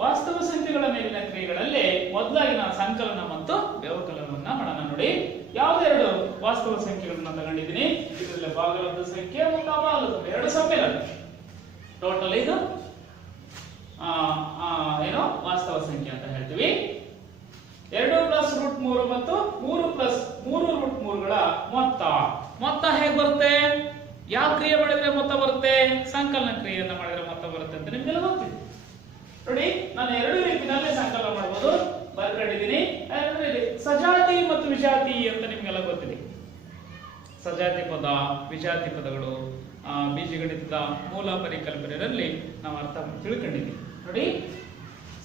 ವಾಸ್ತವ ಸಂಖ್ಯೆಗಳ ಮೇಲಿನ ಕ್ರಿಯೆಗಳಲ್ಲಿ ಮೊದಲಾಗಿ ನಾವು ಸಂಕಲನ ಮತ್ತು ವ್ಯವಕಲನವನ್ನ ಮಾಡೋಣ. ನೋಡಿ, ಯಾವ್ದೆರಡು ವಾಸ್ತವ ಸಂಖ್ಯೆಗಳನ್ನ ತಗೊಂಡಿದ್ದೀನಿ, ಇದರಲ್ಲಿ ಭಾಗಲಬ್ಧ ಸಂಖ್ಯೆ ಮತ್ತು ಅಭಾಗಲಬ್ಧ ಎರಡು ಸಮ್ಮೇಳನ, ಟೋಟಲ್ ಇದು ಏನೋ ವಾಸ್ತವ ಸಂಖ್ಯೆ ಅಂತ ಹೇಳ್ತೀವಿ. 2 + √3 ಮತ್ತು 3 + 3 √3ಗಳ ಮೊತ್ತ ಹೇಗೆ ಬರುತ್ತೆ? ಯಾವ ಕ್ರಿಯೆ ಮಾಡಿದ್ರೆ ಮೊತ್ತ ಬರುತ್ತೆ? ಸಂಕಲನ ಕ್ರಿಯೆಯನ್ನ ಮಾಡಿದ್ರೆ ಮೊತ್ತ ಬರುತ್ತೆ ಅಂತ ನಿಮ್ಗೆಲ್ಲ ಗೊತ್ತಿದೆ. ನೋಡಿ, ನಾನು ಎರಡು ರೀತಿಯಲ್ಲಿ ಸಂಕಲನ ಮಾಡಬಹುದು. ಬರ್ಕೊಂಡಿದ್ದೀನಿ. ಸಜಾತಿ ಮತ್ತು ವಿಜಾತಿ ಅಂತ ನಿಮ್ಗೆಲ್ಲ ಗೊತ್ತಿದೆ. ಸಜಾತಿ ಪದ, ವಿಜಾತಿ ಪದಗಳು ಬೀಜಗಣಿತದ ಮೂಲ ಪರಿಕಲ್ಪನೆಯಲ್ಲಿ ನಾವು ಅರ್ಥ ತಿಳ್ಕೊಂಡಿದ್ದೀವಿ. ನೋಡಿ,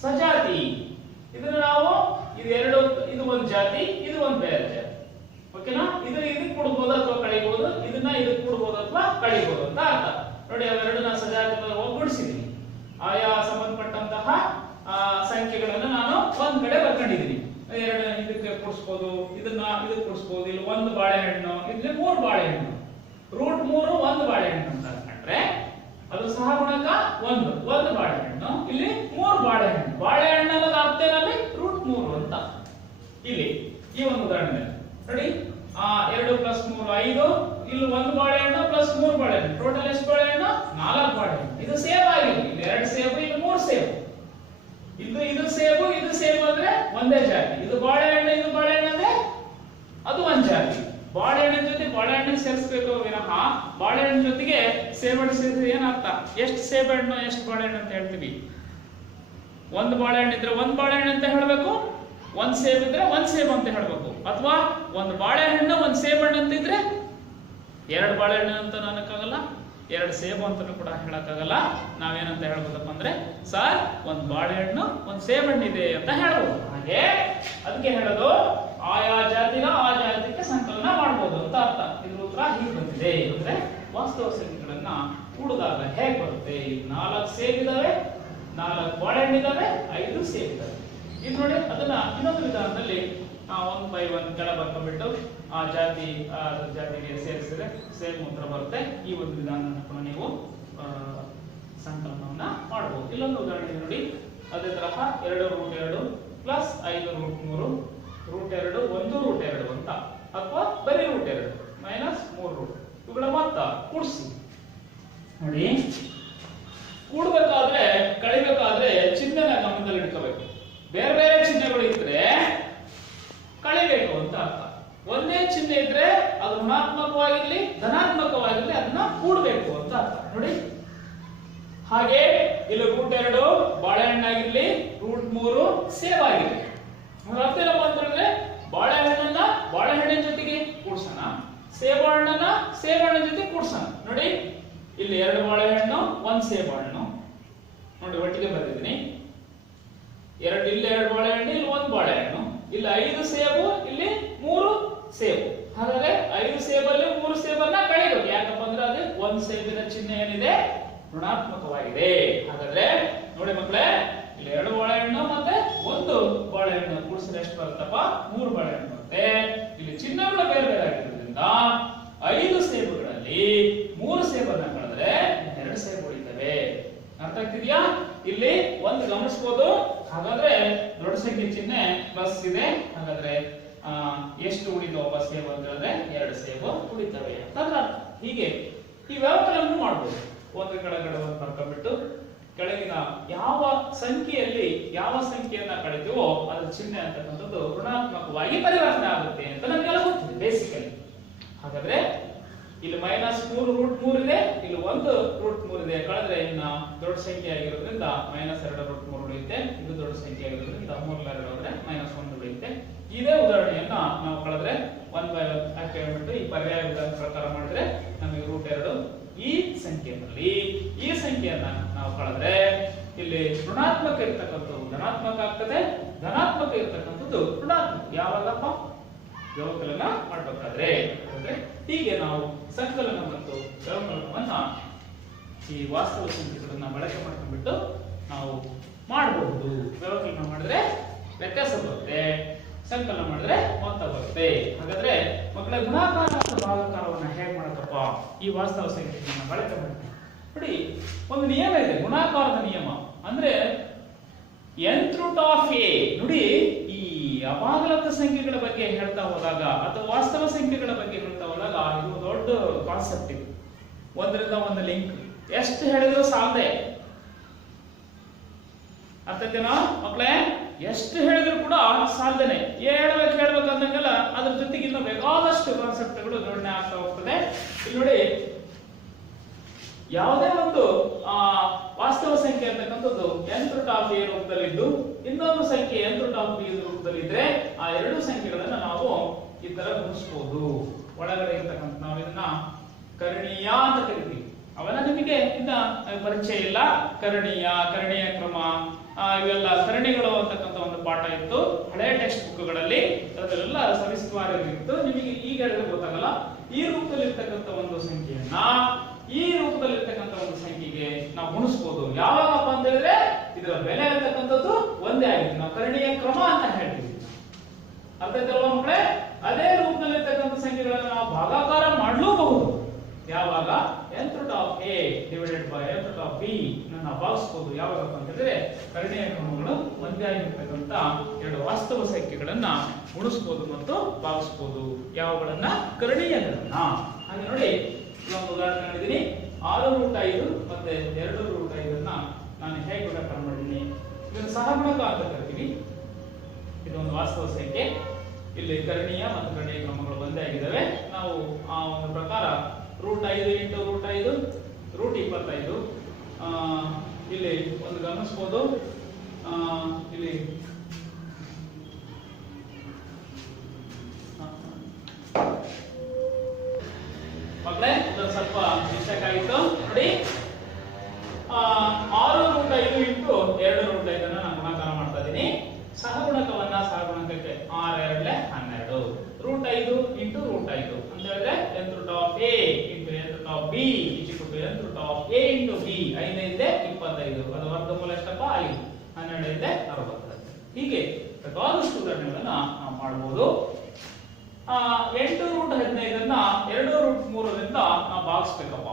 ಸಜಾತಿ ಇದನ್ನು ನಾವು ಇದು ಒಂದು ಜಾತಿ, ಇದು ಒಂದು ಬೇರೆ ಜಾತಿ. ಓಕೆನಾ? ಇದಕ್ಕೆ ಕೊಡ್ಬೋದು ಅಥವಾ ಕಳಿಬಹುದು, ಇದನ್ನ ಇದಕ್ಕೆ ಕೊಡ್ಬೋದು ಅಥವಾ ಕಳಿಬಹುದು ಅಂತ ಅರ್ಥ. ನೋಡಿ, ಅವೆರಡನ್ನ ಸಜಾತಿ ಪದ ಒಗ್ಗೂಡಿಸಿದೀನಿ. ಆಯಾ ಸಂಬಂಧಪಟ್ಟಂತಹ ಸಂಖ್ಯೆಗಳನ್ನು ನಾನು ಒಂದ್ ಕಡೆ ಬರ್ಕೊಂಡಿದ್ದೀನಿ. ಎರಡು ಇದಕ್ಕೆ ಕೂಡಿಸ್ಬೋದು, ಇದನ್ನ ಇದಕ್ಕೆ ಕೂಡಿಸ್ಬೋದು. ಇಲ್ಲಿ ಒಂದು ಬಾಳೆಹಣ್ಣು, ಇಲ್ಲಿ 3 ಬಾಳೆಹಣ್ಣು. ರೂಟ್ 3 ಒಂದು ಬಾಳೆಹಣ್ಣು ಅಂತ ಅನ್ಕೊಂಡ್ರೆ ಅದು ಸಹ ಗುಣಕ ಒಂದು ಬಾಳೆಹಣ್ಣು. ಇಲ್ಲಿ 3 ಬಾಳೆಹಣ್ಣು. ಬಾಳೆಹಣ್ಣು ಅನ್ನೋದು ಅರ್ಥ ಏನಲ್ಲಿ ರೂಟ್ 3 ಅಂತ. ಇಲ್ಲಿ ಈ ಒಂದು ಉದಾಹರಣೆ ನೋಡಿ, 2 + 3 5. ಇಲ್ಲಿ 1 ಬಾಳೆಹಣ್ಣು ಪ್ಲಸ್ 3 ಬಾಳೆಹಣ್ಣು. ಟೋಟಲ್ ಎಷ್ಟು ಬಾಳೆಹಣ್ಣು? 4 ಬಾಳೆಹಣ್ಣು. ಇದು ಸೇಬ್ ಆಗಿದೆ. ಇಲ್ಲಿ 2 ಸೇಬು, ಇಲ್ಲಿ 3 ಸೇಬು. ಇದು ಸೇಬು, ಇದು ಸೇಬು ಅಂದ್ರೆ ಒಂದೇ ಜಾತಿ. ಇದು ಬಾಳೆಹಣ್ಣು, ಇದು ಬಾಳೆಹಣ್ಣು ಅಂದ್ರೆ ಅದು ಒಂದ್ ಜಾತಿ. ಬಾಳೆಹಣ್ಣಿನ ಜೊತೆ ಬಾಳೆಹಣ್ಣು ಸೇರಿಸಬೇಕು ವಿನಃ ಬಾಳೆಹಣ್ಣಿನ ಜೊತೆಗೆ ಸೇಬಣ್ಣು ಸೇರಿಸಿದ್ರೆ ಏನರ್ಥ? ಎಷ್ಟು ಸೇಬಣ್ಣು ಎಷ್ಟು ಬಾಳೆಹಣ್ಣು ಅಂತ ಹೇಳ್ತೀವಿ. ಒಂದು ಬಾಳೆಹಣ್ಣು ಇದ್ರೆ ಒಂದು ಬಾಳೆಹಣ್ಣು ಅಂತ ಹೇಳ್ಬೇಕು, ಒಂದ್ ಸೇಬ್ ಇದ್ರೆ ಒಂದ್ ಸೇಬ್ ಅಂತ ಹೇಳ್ಬೇಕು. ಅಥವಾ ಒಂದು ಬಾಳೆಹಣ್ಣು ಒಂದ್ ಸೇಬಣ್ಣು ಅಂತ ಇದ್ರೆ 2 ಬಾಳೆಹಣ್ಣು ಅಂತ ಅನ್ನಕ್ಕಾಗಲ್ಲ, 2 ಸೇಬು ಅಂತಾನೂ ಕೂಡ ಹೇಳಕ್ಕಾಗಲ್ಲ. ನಾವೇನಂತ ಹೇಳ್ಬೋದಪ್ಪ ಅಂದ್ರೆ, ಸರ್ ಒಂದು ಬಾಳೆಹಣ್ಣು ಒಂದು ಸೇಬಣ್ಣು ಇದೆ ಅಂತ ಹೇಳ್ಬೋದು. ಹಾಗೆ ಅದಕ್ಕೆ ಹೇಳೋದು ಆಯಾ ಜಾತಿನ ಆ ಜಾತಿಗೆ ಸಂಕಲನ ಮಾಡ್ಬೋದು ಅಂತ ಅರ್ಥ. ಇದ್ರ ಉತ್ತರ ಹೀಗೆ ಬಂದಿದೆ. ಅಂದ್ರೆ ವಾಸ್ತವ ಸಂಖ್ಯೆಗಳನ್ನ ಕೂಡಿದಾಗ ಹೇಗೆ ಬರುತ್ತೆ? 4 ಸೇಬ್ ಇದಾವೆ, 4 ಬಾಳೆಹಣ್ಣು ಇದಾವೆ, 5 ಸೇಬ್ ಇದಾವೆ. ಇದು ನೋಡಿ, ಅದನ್ನ ಇನ್ನೊಂದು ವಿಧಾನದಲ್ಲಿ 1 by 1 ಕೆಳ ಬರ್ಕೊಂಡ್ಬಿಟ್ಟು ಆ ಜಾತಿಗೆ ಸೇರಿಸಿದ್ರೆ ಸೇಮ್ ಉತ್ತರ ಬರುತ್ತೆ. ಈ ಒಂದು ವಿಧಾನವನ್ನು ಕೂಡ ನೀವು ಸಂಕಲನವನ್ನ ಮಾಡಬಹುದು. ಇಲ್ಲೊಂದು ಉದಾಹರಣೆ ನೋಡಿ, ಅದೇ ತರಹ 2 root 2 plus 5 root 3 root 2 1 root 2 ಅಂತ, ಅಥವಾ ಬರೀ ರೂಟ್ 2 ಮೈನಸ್ 3 ರೂಟ್. ಇವುಗಳ ಮೊತ್ತ ಕೂಡಿಸಿ. ನೋಡಿ, ಕೂಡಬೇಕಾದ್ರೆ ಕಳಿಬೇಕಾದ್ರೆ ಚಿಹ್ನೆನ ಗಮನದಲ್ಲಿ ಇಟ್ಕೋಬೇಕು. ಬೇರೆ ಬೇರೆ ಚಿಹ್ನೆಗಳು ಇದ್ರೆ ಕಳಿಬೇಕು ಅಂತ ಅರ್ಥ. ಒಂದೇ ಚಿಹ್ನೆ ಇದ್ರೆ ಅದು ಋಣಾತ್ಮಕವಾಗಿರ್ಲಿ ಧನಾತ್ಮಕವಾಗಿರ್ಲಿ ಅದನ್ನ ಕೂಡಬೇಕು ಅಂತ ಅರ್ಥ. ನೋಡಿ, ಹಾಗೆ ಇಲ್ಲಿ ರೂಟ್ 2 ಬಾಳೆಹಣ್ಣಾಗಿರ್ಲಿ, ರೂಟ್ 3 ಸೇಬ್ ಆಗಿರ್ಲಿ. ಅರ್ಥ ಏನಪ್ಪ ಅಂತ ಹೇಳಿದ್ರೆ, ಬಾಳೆಹಣ್ಣನ್ನ ಬಾಳೆಹಣ್ಣಿನ ಜೊತೆಗೆ ಕೂಡ್ಸೋಣ, ಸೇಬಣ್ಣನ್ನ ಸೇಬಣ್ಣಿನ ಜೊತೆ ಕೂಡ್ಸೋಣ. ನೋಡಿ, ಇಲ್ಲಿ 2 ಬಾಳೆಹಣ್ಣು 1 ಸೇಬಣ್ಣು ನೋಡಿ ಒಟ್ಟಿಗೆ ಬರ್ತಿದ್ದೀನಿ. ಇಲ್ಲಿ 2 ಬಾಳೆಹಣ್ಣು, ಇಲ್ಲಿ 1 ಬಾಳೆಹಣ್ಣು, ಇಲ್ಲಿ 5 ಸೇಬು, ಇಲ್ಲಿ 3 ಸೇಬು. ಹಾಗಾದ್ರೆ 5 ಸೇಬಲ್ಲಿ 3 ಸೇಬನ್ನ ಕಳಿಬೇಕು. ಯಾಕಪ್ಪ ಅಂದ್ರೆ ಅದು 1 ಸೇಬಿನ ಚಿಹ್ನೆ ಏನಿದೆ ಋಣಾತ್ಮಕವಾಗಿದೆ. ಹಾಗಾದ್ರೆ ನೋಡಿ ಮಕ್ಕಳೇ, ಇಲ್ಲಿ 2 ಬಾಳೆಹಣ್ಣು ಮತ್ತೆ 1 ಬಾಳೆಹಣ್ಣು ಕೂಡಿಸಿದ್ರೆ ಎಷ್ಟು ಬರುತ್ತಪ್ಪ? 3 ಬಾಳೆಹಣ್ಣು ಬರುತ್ತೆ. ಇಲ್ಲಿ ಚಿಹ್ನೆಗಳು ಬೇರೆ ಬೇರೆ ಆಗಿರೋದ್ರಿಂದ 5 ಸೇಬುಗಳಲ್ಲಿ 3 ಸೇಬನ್ನ ಕಳೆದ್ರೆ 2 ಸೇಬು ಉಳಿತವೆ. ಅರ್ಥ ಆಗ್ತಿದ್ಯಾ? ಇಲ್ಲಿ ಒಂದು ಗಮನಿಸಬಹುದು. ಹಾಗಾದ್ರೆ ದೊಡ್ಡ ಸಂಖ್ಯೆ ಚಿಹ್ನೆ ಪ್ಲಸ್ ಇದೆ. ಹಾಗಾದ್ರೆ ಎಷ್ಟು ಉಳಿದವ ಸೇಬು ಅಂತ ಹೇಳಿದ್ರೆ 2 ಸೇಬು ಉಳಿತವೆ ಅಂತ. ಹೀಗೆ ಈ ವ್ಯವಕಲನ ಮಾಡಬಹುದು. ಒಂದು ಕೆಳಗಡೆ ಒಂದು ಬರ್ಕೊಂಡ್ಬಿಟ್ಟು ಕೆಳಗಿನ ಯಾವ ಸಂಖ್ಯೆಯಲ್ಲಿ ಯಾವ ಸಂಖ್ಯೆಯನ್ನ ಕಳಿತೀವೋ ಅದರ ಚಿಹ್ನೆ ಅಂತಕ್ಕಂಥದ್ದು ಋಣಾತ್ಮಕವಾಗಿ ಪರಿವರ್ತನೆ ಆಗುತ್ತೆ ಅಂತ ನಮಗೆಲ್ಲ ಗೊತ್ತಿದೆ ಬೇಸಿಕಲಿ. ಹಾಗಾದ್ರೆ ಇಲ್ಲಿ -3 ರೂಟ್ 3 ಇದೆ, ಇಲ್ಲಿ 1 ರೂಟ್ 3 ಇದೆ. ಕಳೆದ್ರೆ ಇನ್ನ ದೊಡ್ಡ ಸಂಖ್ಯೆ ಆಗಿರೋದ್ರಿಂದ -2 ರೂಟ್ 3 ಉಳಿಯುತ್ತೆ. ಇದು ದೊಡ್ಡ ಸಂಖ್ಯೆ ಆಗಿರೋದ್ರಿಂದ 3 2 ಹೋದ್ರೆ -1 ಉಳಿಯುತ್ತೆ. ಇದೇ ಉದಾಹರಣೆಯನ್ನ ನಾವು ಕಳೆದ್ರೆ 1 by 1 ಹಾಕಿಬಿಟ್ಟು ಈ ಪರ್ಯಾಯ ವಿಧಾನ ಪ್ರಕಾರ ಮಾಡಿದ್ರೆ ನಮಗೆ ರೂಟ್ 2 ಈ ಸಂಖ್ಯೆಯಲ್ಲಿ ಈ ಸಂಖ್ಯೆಯನ್ನ ನಾವು ಕಳೆದ್ರೆ ಇಲ್ಲಿ ಋಣಾತ್ಮಕ ಇರ್ತಕ್ಕಂಥದ್ದು ಧನಾತ್ಮಕ ಆಗ್ತದೆ, ಧನಾತ್ಮಕ ಇರ್ತಕ್ಕಂಥದ್ದು ಋಣಾತ್ಮಕ. ಯಾವಾಗಪ್ಪ? ವ್ಯವಕಲನ ಮಾಡಬೇಕಾದ್ರೆ. ಹೀಗೆ ನಾವು ಸಂಕಲನ ಮತ್ತು ವ್ಯವಕಲನವನ್ನ ಈ ವಾಸ್ತವ ಸಂಖ್ಯೆಗಳನ್ನ ಬಳಕೆ ಮಾಡ್ಕೊಂಡ್ಬಿಟ್ಟು ನಾವು ಮಾಡಬಹುದು. ವ್ಯವಕಲನ ಮಾಡಿದ್ರೆ ವ್ಯತ್ಯಾಸ ಬರುತ್ತೆ, ಸಂಕಲನ ಮಾಡಿದ್ರೆ ಮೊತ್ತ ಬರುತ್ತೆ. ಹಾಗಾದ್ರೆ ಮಕ್ಕಳ ಗುಣಾಕಾರ ಮತ್ತು ಭಾಗಾಕಾರವನ್ನ ಹೇಗೆ ಮಾಡಬೇಕಪ್ಪ? ಈ ವಾಸ್ತವ ಸಂಖ್ಯೆಗಳನ್ನ ಬಳಕೆ ಮಾಡ್ತೀವಿ. ನೋಡಿ, ಒಂದು ನಿಯಮ ಇದೆ, ಗುಣಾಕಾರದ ನಿಯಮ. ಅಂದ್ರೆ nth ರೂಟ್ ಆಫ್ a. ನೋಡಿ, ಈ ಅಭಾಗಲಬ್ಧ ಸಂಖ್ಯೆಗಳ ಬಗ್ಗೆ ಹೇಳ್ತಾ ಹೋದಾಗ ಅಥವಾ ವಾಸ್ತವ ಸಂಖ್ಯೆಗಳ ಬಗ್ಗೆ ಹೇಳ್ತಾ ಹೋದಾಗ ಇದು ದೊಡ್ಡ ಕಾನ್ಸೆಪ್ಟ್. ಇದು ಒಂದರಿಂದ ಒಂದು ಲಿಂಕ್. ಎಷ್ಟು ಹೇಳಿದ್ರು ಸಾಲದೆ. ಅರ್ಥೈತೇನೋ ಮಕ್ಕಳೇ? ಎಷ್ಟು ಹೇಳಿದ್ರು ಕೂಡ ಸಾಲದೇನೆ. ಹೇಳ್ಬೇಕಂದಂಗೆಲ್ಲ ಅದ್ರ ಜೊತೆಗೆ ಇನ್ನು ಬೇಕಾದಷ್ಟು ಕಾನ್ಸೆಪ್ಟ್ಗಳು ಜೋಡಣೆ ಆಗ್ತಾ ಹೋಗ್ತದೆ. ಇಲ್ಲಿ ನೋಡಿ, ಯಾವುದೇ ಒಂದು ವಾಸ್ತವ ಸಂಖ್ಯೆ ಅಂತಕ್ಕಂಥದ್ದು n√a ರೂಪದಲ್ಲಿದ್ದು ಇನ್ನೊಂದು ಸಂಖ್ಯೆ n√b ರೂಪದಲ್ಲಿದ್ರೆ ಆ ಎರಡು ಸಂಖ್ಯೆಗಳನ್ನ ನಾವು ಈ ತರ ಗುಣಿಸಬಹುದು. ಒಳಗಡೆ ಇರ್ತಕ್ಕಂಥ ನಾವು ಇದನ್ನ ಕರ್ಣೀಯ ಅಂತ ಕರಿತೀವಿ. ಅವೆಲ್ಲ ನಿಮಗೆ ಇನ್ನ ಪರಿಚಯ ಇಲ್ಲ. ಕರ್ಣೀಯ ಕ್ರಮ ಇವೆಲ್ಲ ಸರಣಿಗಳು ಅಂತಕ್ಕಂಥ ಒಂದು ಪಾಠ ಇತ್ತು ಹಳೆ ಟೆಕ್ಸ್ಟ್ ಬುಕ್ಗಳಲ್ಲಿ, ಅದರೆಲ್ಲ ಸವಿಸ್ತಾರವಾಗಿತ್ತು. ನಿಮಗೆ ಈಗ ಹೇಳಿದ್ರೆ ಗೊತ್ತಾಗಲ್ಲ. ಈ ರೂಪದಲ್ಲಿರ್ತಕ್ಕಂಥ ಒಂದು ಸಂಖ್ಯೆಯನ್ನ ಈ ರೂಪದಲ್ಲಿರ್ತಕ್ಕಂಥ ಒಂದು ಸಂಖ್ಯೆಗೆ ನಾವು ಗುಣಿಸಬಹುದು. ಯಾವಾಗಪ್ಪ ಅಂತ ಹೇಳಿದ್ರೆ ಇದರ ಬೆಲೆ ಅಂತಕ್ಕಂಥದ್ದು ಒಂದೇ ಆಗಿದೆ. ನಾವು ಕರ್ಣೀಯ ಕ್ರಮ ಅಂತ ಹೇಳ್ತೀವಿ. ಅರ್ಥ ಆಯ್ತಲ್ವಾ ಮಕ್ಕಳೇ? ಅದೇ ರೂಪದಲ್ಲಿರ್ತಕ್ಕಂಥ ಸಂಖ್ಯೆಗಳನ್ನು ನಾವು ಭಾಗಾಕಾರ ಮಾಡಲೂಬಹುದು. ಯಾವಾಗ n√a ಡಿವೈಡೆಡ್ ಬೈ n√b ನಾವು ಭಾಗಿಸಬಹುದು. ಯಾವಾಗಪ್ಪ ಅಂತ ಹೇಳಿದ್ರೆ ಕರ್ಣೀಯ ಕ್ರಮಗಳು ಒಂದೇ ಆಗಿರ್ತಕ್ಕಂಥ ಎರಡು ವಾಸ್ತವ ಸಂಖ್ಯೆಗಳನ್ನ ಗುಣಿಸಬಹುದು ಮತ್ತು ಭಾಗಿಸಬಹುದು. ಯಾವುಗಳನ್ನ? ಕರ್ಣೀಯಗಳನ್ನ. ಹಾಗೆ ನೋಡಿ, ಒಂದು ಉದಾಹರಣೆ ಮಾಡಿದ್ದೀನಿ. 6√5 ಮತ್ತೆ 2√5 ನಾನು ಹೇಗೆ ಗುಣಾಕಾರ ಮಾಡಿದ್ದೀನಿ. ಇದನ್ನು ಸಹಗುಣಕ ಅಂತ ಕರಿತೀವಿ. ಇದೊಂದು ವಾಸ್ತವ ಸಂಖ್ಯೆ. ಇಲ್ಲಿ ಕರ್ಣೀಯ ಮತ್ತು ಕರ್ಣೀಯ ಕ್ರಮಗಳು ಒಂದೇ ಆಗಿದ್ದಾವೆ. ನಾವು ಆ ಒಂದು ಪ್ರಕಾರ √5 × √5 √25. ಇಲ್ಲಿ ಒಂದು ಗಮನಿಸಬಹುದು. ಇಲ್ಲಿ ಮಕ್ಕಳೇ ಇದೊಂದು ಸ್ವಲ್ಪ ಮಿಸ್ಟೇಕ್ ಆಗಿತ್ತು ನೋಡಿ. 6√5 × 2√5 ನಾನು ಗುಣಾಕಾರ ಮಾಡ್ತಾ ಇದ್ದೀನಿ. ಸಹಗುಣಕವನ್ನ ಸಹಗುಣಕಕ್ಕೆ 6 2 12 √5 × √5 ಅಂತ ಹೇಳಿದ್ರೆ n√a × n√b n√a × b 5 × 25. ಅದು ವರ್ಗಮೂಲ ಎಷ್ಟಪ್ಪ? 5. 12 × 60. ಹೀಗೆ ಬೇಕಾದಷ್ಟು ಉದಾಹರಣೆಗಳನ್ನ ನಾವು ಮಾಡಬಹುದು. 8√15 2√3 ನಾವು ಭಾಗಿಸ್ಬೇಕಪ್ಪ.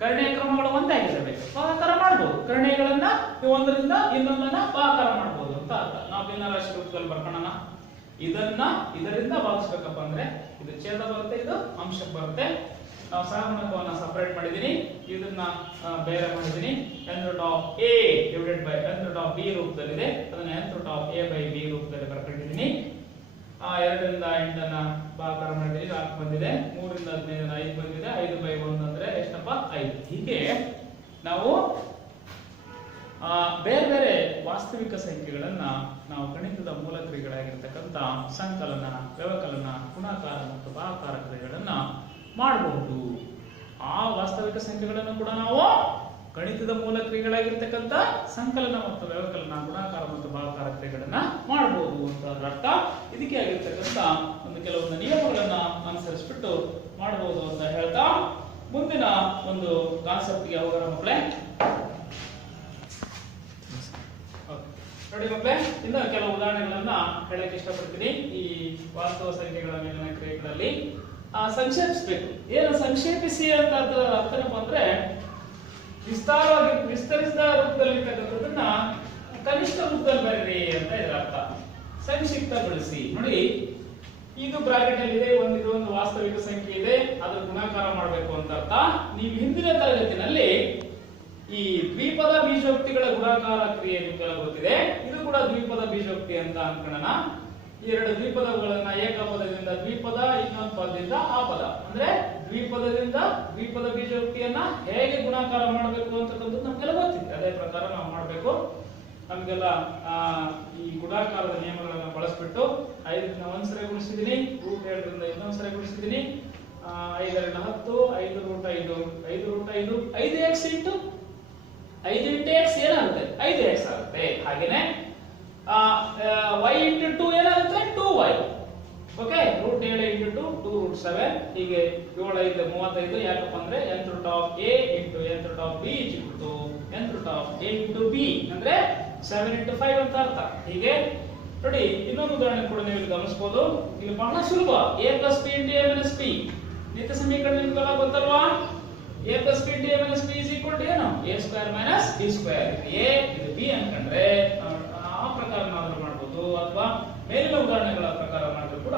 ಕರ್ಣೀಯ ಕ್ರಮಗಳು ಒಂದೇ ಆಗಿರಬೇಕು. ಭಾಗಾಕಾರ ಮಾಡಬಹುದು. ಕರ್ಣೀಯಗಳನ್ನ ಒಂದರಿಂದ ಇನ್ನೊಂದನ್ನ ಭಾಗಾಕಾರ ಮಾಡಬಹುದು ಅಂತ ಅರ್ಥ. ನಾವು ಭಿನ್ನರಾಶಿ ರೂಪದಲ್ಲಿ ಬರ್ಕೊಳ್ಳೋಣ. ಇದರಿಂದ ಭಾಗಿಸ್ಬೇಕಪ್ಪ ಅಂದ್ರೆ ಇದು ಛೇದ ಬರುತ್ತೆ, ಇದು ಅಂಶಕ್ಕೆ ಬರುತ್ತೆ. ನಾವು ಸಹಗುಣಕವನ್ನ ಸಪರೇಟ್ ಮಾಡಿದೀನಿ, ಇದನ್ನ ಬೇರೆ ಮಾಡಿದೀನಿ. n√a ಡಿವೈಡೆಡ್ ಬೈ n√b ರೂಪದಲ್ಲಿದೆ. ಅದನ್ನ n√a/b ರೂಪದಲ್ಲಿ ಬರ್ಕೊಂಡಿದ್ದೀನಿ. 2 ರಿಂದ 8 ಭಾಗಾಕಾರ ಮಾಡಿದೀನಿ, 4 ಬಂದಿದೆ. 3 ರಿಂದ 15 5 ಬಂದಿದೆ. 5/1 ಅಂದ್ರೆ ಎಷ್ಟಪ್ಪ? 5. ಹೀಗೆ ನಾವು ಬೇರೆ ಬೇರೆ ವಾಸ್ತವಿಕ ಸಂಖ್ಯೆಗಳನ್ನ ನಾವು ಗಣಿತದ ಮೂಲ ಕ್ರಿಯೆಗಳಾಗಿರ್ತಕ್ಕಂಥ ಸಂಕಲನ, ವ್ಯವಕಲನ, ಗುಣಾಕಾರ ಮತ್ತು ಭಾಗಾಕಾರ ಕ್ರಿಯೆಗಳನ್ನ ಮಾಡಬಹುದು. ಆ ವಾಸ್ತವಿಕ ಸಂಖ್ಯೆಗಳನ್ನು ಕೂಡ ನಾವು ಗಣಿತದ ಮೂಲ ಕ್ರಿಯೆಗಳಾಗಿರ್ತಕ್ಕಂಥ ಸಂಕಲನ ಮತ್ತು ವ್ಯವಕಲನ, ಗುಣಾಕಾರ ಮತ್ತು ಭಾಗಾಕಾರ ಕ್ರಿಯೆಗಳನ್ನ ಮಾಡಬಹುದು ಅಂತ ಅರ್ಥ. ಇದಕ್ಕೆ ಆಗಿರ್ತಕ್ಕಂಥ ಕೆಲವೊಂದು ನಿಯಮಗಳನ್ನ ಅನುಸರಿಸ್ಬಿಟ್ಟು ಮಾಡಬಹುದು ಅಂತ ಹೇಳ್ತಾ ಮುಂದಿನ ಒಂದು ಕಾನ್ಸೆಪ್ಟ್ಗೆ ಹೋಗೋಣ ಮಕ್ಕಳೇ. ನೋಡಿ ಮಕ್ಕಳೇ, ಇನ್ನು ಕೆಲವು ಉದಾಹರಣೆಗಳನ್ನ ಹೇಳಕ್ಕೆ ಇಷ್ಟಪಡ್ತೀನಿ. ಈ ವಾಸ್ತವ ಸಂಖ್ಯೆಗಳ ಮೇಲಿನ ಕ್ರಿಯೆಗಳಲ್ಲಿ ಸಂಕ್ಷೇಪಿಸಬೇಕು. ಏನು ಸಂಕ್ಷೇಪಿಸಿ ಅಂತ ಅರ್ಥನಪ್ಪ ಅಂದ್ರೆ ವಿಸ್ತರಿಸಿದ ರೂಪದಲ್ಲಿರ್ತಕ್ಕಂಥದನ್ನ ಕನಿಷ್ಠ ರೂಪದಲ್ಲಿ ಬರೀರಿ ಅಂತ ಇದರ ಅರ್ಥ. ಸಂಕ್ಷಿಪ್ತಗೊಳಿಸಿ. ನೋಡಿ, ಇದು ಬ್ರಾಕೆಟ್ ಅಲ್ಲಿ ಇದೆ, ಒಂದು ವಾಸ್ತವಿಕ ಸಂಖ್ಯೆ ಇದೆ, ಅದರ ಗುಣಾಕಾರ ಮಾಡಬೇಕು ಅಂತ ಅರ್ಥ. ನೀವು ಹಿಂದಿನ ತರಗತಿನಲ್ಲಿ ಈ ದ್ವಿಪದ ಬೀಜೋಕ್ತಿಗಳ ಗುಣಾಕಾರ ಕ್ರಿಯೆ ನಿಮಗೆಲ್ಲ ಗೊತ್ತಿದೆ. ಇದು ಕೂಡ ದ್ವಿಪದ ಬೀಜೋಕ್ತಿ ಅಂತ ಅನ್ಕೊಳ್ಳೋಣ. ಈ ಎರಡು ದ್ವಿಪದಗಳನ್ನ ಏಕಪದದಿಂದ ದ್ವಿಪದ, ಇನ್ನೊಂದು ಪದದಿಂದ ಆ ಪದ ಅಂದ್ರೆ ದ್ವಿಪದದಿಂದ ದ್ವಿಪದ ಬೀಜೋಕ್ತಿಯನ್ನ ಹೇಗೆ ಗುಣಾಕಾರ ಮಾಡಬೇಕು ಅಂತಕ್ಕಂಥದ್ದು ನಮ್ಗೆಲ್ಲ ಗೊತ್ತಿದೆ. ಅದೇ ಪ್ರಕಾರ ನಾವು ಮಾಡಬೇಕು. ನಮ್ಗೆಲ್ಲ ಈ ಗುಣಾಕಾರದ ನಿಯಮಗಳನ್ನ ಬಳಸ್ಬಿಟ್ಟು 5 ರಿಂದ ಒಂದ್ಸರಿ ಗುಣಿಸಿದೀನಿ, √7 ರಿಂದ ಇನ್ನೊಂದ್ಸರಿ ಗುಣಿಸಿದೀನಿ. 5 × 10 5√5 5√5 5x × 5 × x ಏನಾಗುತ್ತೆ? 5x ಆಗುತ್ತೆ. ಹಾಗೇನೆ y × 2 ಏನಾಗುತ್ತೆ? 2y. ಓಕೆ, √7 × 2 2√7. ಹೀಗೆ 7 5 35. ಯಾಕಪ್ಪ ಅಂದ್ರೆ n√a × n√b n√a × b ಅಂದ್ರೆ 7 × 5 ಅಂತ ಅರ್ಥ. ಹೀಗೆ ನೋಡಿ, ಇನ್ನೊಂದು ಉದಾಹರಣೆ ಕೂಡ ನೀವು ಇಲ್ಲಿ ಗಮನಿಸಬಹುದು. ಇದು ಬಹಳ ಸುಲಭ. a + b × a - b ನಿತ್ಯ ಸಮೀಕರಣ ನಿಮ್ಗೆಲ್ಲ ಗೊತ್ತಲ್ವಾ? a + b × a - b ಏನು? a² - b². a ಇದು b ಅನ್ಕೊಂಡ್ರೆ ಆ ಪ್ರಕಾರ ನಾವು ಮಾಡಬಹುದು, ಅಥವಾ ಮೇಲಿನ ಉದಾಹರಣೆಗಳ ಪ್ರಕಾರ ಮಾಡಿದ್ರು ಕೂಡ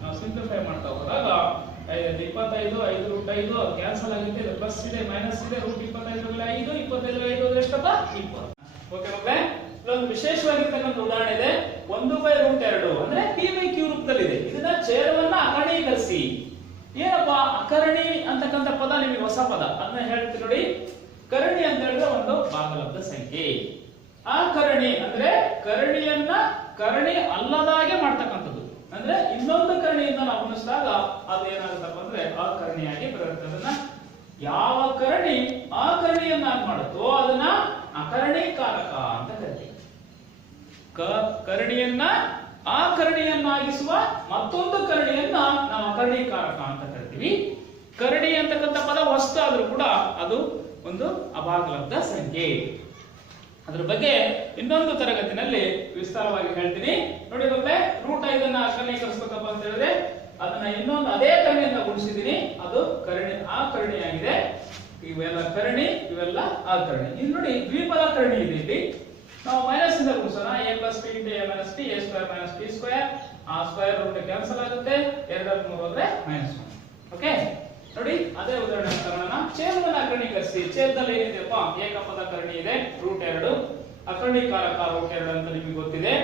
ನಾವು ಸಿಂಪ್ಲಿಫೈ ಮಾಡ್ತಾ ಹೋದಾಗ 5 25 5√5 ಕ್ಯಾನ್ಸಲ್ ಆಗುತ್ತೆ. ಇದು ಪ್ಲಸ್ ಇದೆ, ಮೈನಸ್ ಇದೆ. √25 5 25 5 ಎಷ್ಟಪ್ಪ? 20. ಓಕೆ ಮಕ್ಕಳೇ, ಇದೊಂದು ವಿಶೇಷವಾಗಿರ್ತಕ್ಕಂಥ ಉದಾಹರಣೆ ಇದೆ. 1/√2 ಅಂದ್ರೆ p/q ರೂಪದಲ್ಲಿದೆ. ಇದನ್ನ ಛೇದವನ್ನ ಅಕರ್ಣೀಕರಿಸಿ. ಏನಪ್ಪಾ ಅಕರ್ಣಿ ಅಂತಕ್ಕಂಥ ಪದ ನಿಮಗೆ ಹೊಸ ಪದ, ಅದನ್ನ ಹೇಳ್ತೀನಿ ನೋಡಿ. ಭಾಗಲಬ್ಧ ಸಂಖ್ಯೆ. ಅಕರಣಿ ಅಂದ್ರೆ ಕರಣಿ ಅಲ್ಲದಾಗೆ ಮಾಡ್ತಕ್ಕಂಥದ್ದು. ಅಂದ್ರೆ ಇನ್ನೊಂದು ಕರಣಿಯಿಂದ ನಾವು ಗುಣಿಸಿದಾಗ ಅದು ಏನಾಗುತ್ತಪ್ಪ ಅಂದ್ರೆ ಅಕರಣಿಯಾಗಿ ಬರುತ್ತೆ. ಅದನ್ನ ಯಾವ ಕರಣಿ ಅಕರಣಿಯನ್ನಾಗಿ ಮಾಡುತ್ತೋ ಅದನ್ನ ಅಕರಣೀಕಾರಕ ಅಂತ ಕರಿತೀವಿ. ಕರಣಿಯನ್ನ ಅಕರಣಿಯನ್ನಾಗಿಸುವ ಮತ್ತೊಂದು ಕರಣಿಯನ್ನ ನಾವು ಅಕರಣೀಕಾರಕ ಅಂತ ಕರಿತೀವಿ. ಕರಣಿ ಅಂತಕ್ಕಂಥ ಪದ ವಸ್ತು ಆದ್ರೂ ಕೂಡ ಅದು ಒಂದು ಅಭಾಗಲಬ್ಧ ಸಂಖ್ಯೆ. ಅದ್ರ ಬಗ್ಗೆ ಇನ್ನೊಂದು ತರಗತಿನಲ್ಲಿ ವಿಸ್ತಾರವಾಗಿ ಹೇಳ್ತೀನಿ. ನೋಡಿ ಮಕ್ಕಳೇ, √5 ಅಕರಣೀಕರಿಸಬೇಕಪ್ಪ ಅಂತ ಹೇಳಿದ್ರೆ ಅದನ್ನ ಇನ್ನೊಂದು ಅದೇ ಕರಣಿಯಿಂದ ಗುಣಿಸಿದೀನಿ, ಅದು ಅಕರಣಿಯಾಗಿದೆ. ಇವೆಲ್ಲ ಕರಣಿ, ಇವೆಲ್ಲ ಅಕರಣಿ. ಇಲ್ಲಿ ನೋಡಿ ದ್ವಿಪದ ಕರಣಿ ಇದೆ. ಇಲ್ಲಿ ನಾವು ಮೈನಸ್ ಇಂದ ಗುಣಿಸೋಣ. a + b * a - t a² - t². ಆ ಸ್ಕ್ವೇರ್ ರೂಟ್ ಕ್ಯಾನ್ಸಲ್ ಆಗುತ್ತೆ. 2 3 ಹೋದ್ರೆ -1. ಓಕೆ, ನೋಡಿ ಅದೇ ಉದಾಹರಣೆ ತಗೋಣ. ಛೇದವನ್ನ ಅಕರಣೀಕರಿಸಿ. ಛೇದದಲ್ಲಿ ಏನಿದೆಯಪ್ಪ, ಏಕಪದ ಕರಣಿ ಇದೆ, √2. ಅಕರಣೀಕಾರಕ √2 ಅಂತ ನಿಮಗೆ ಗೊತ್ತಿದೆ.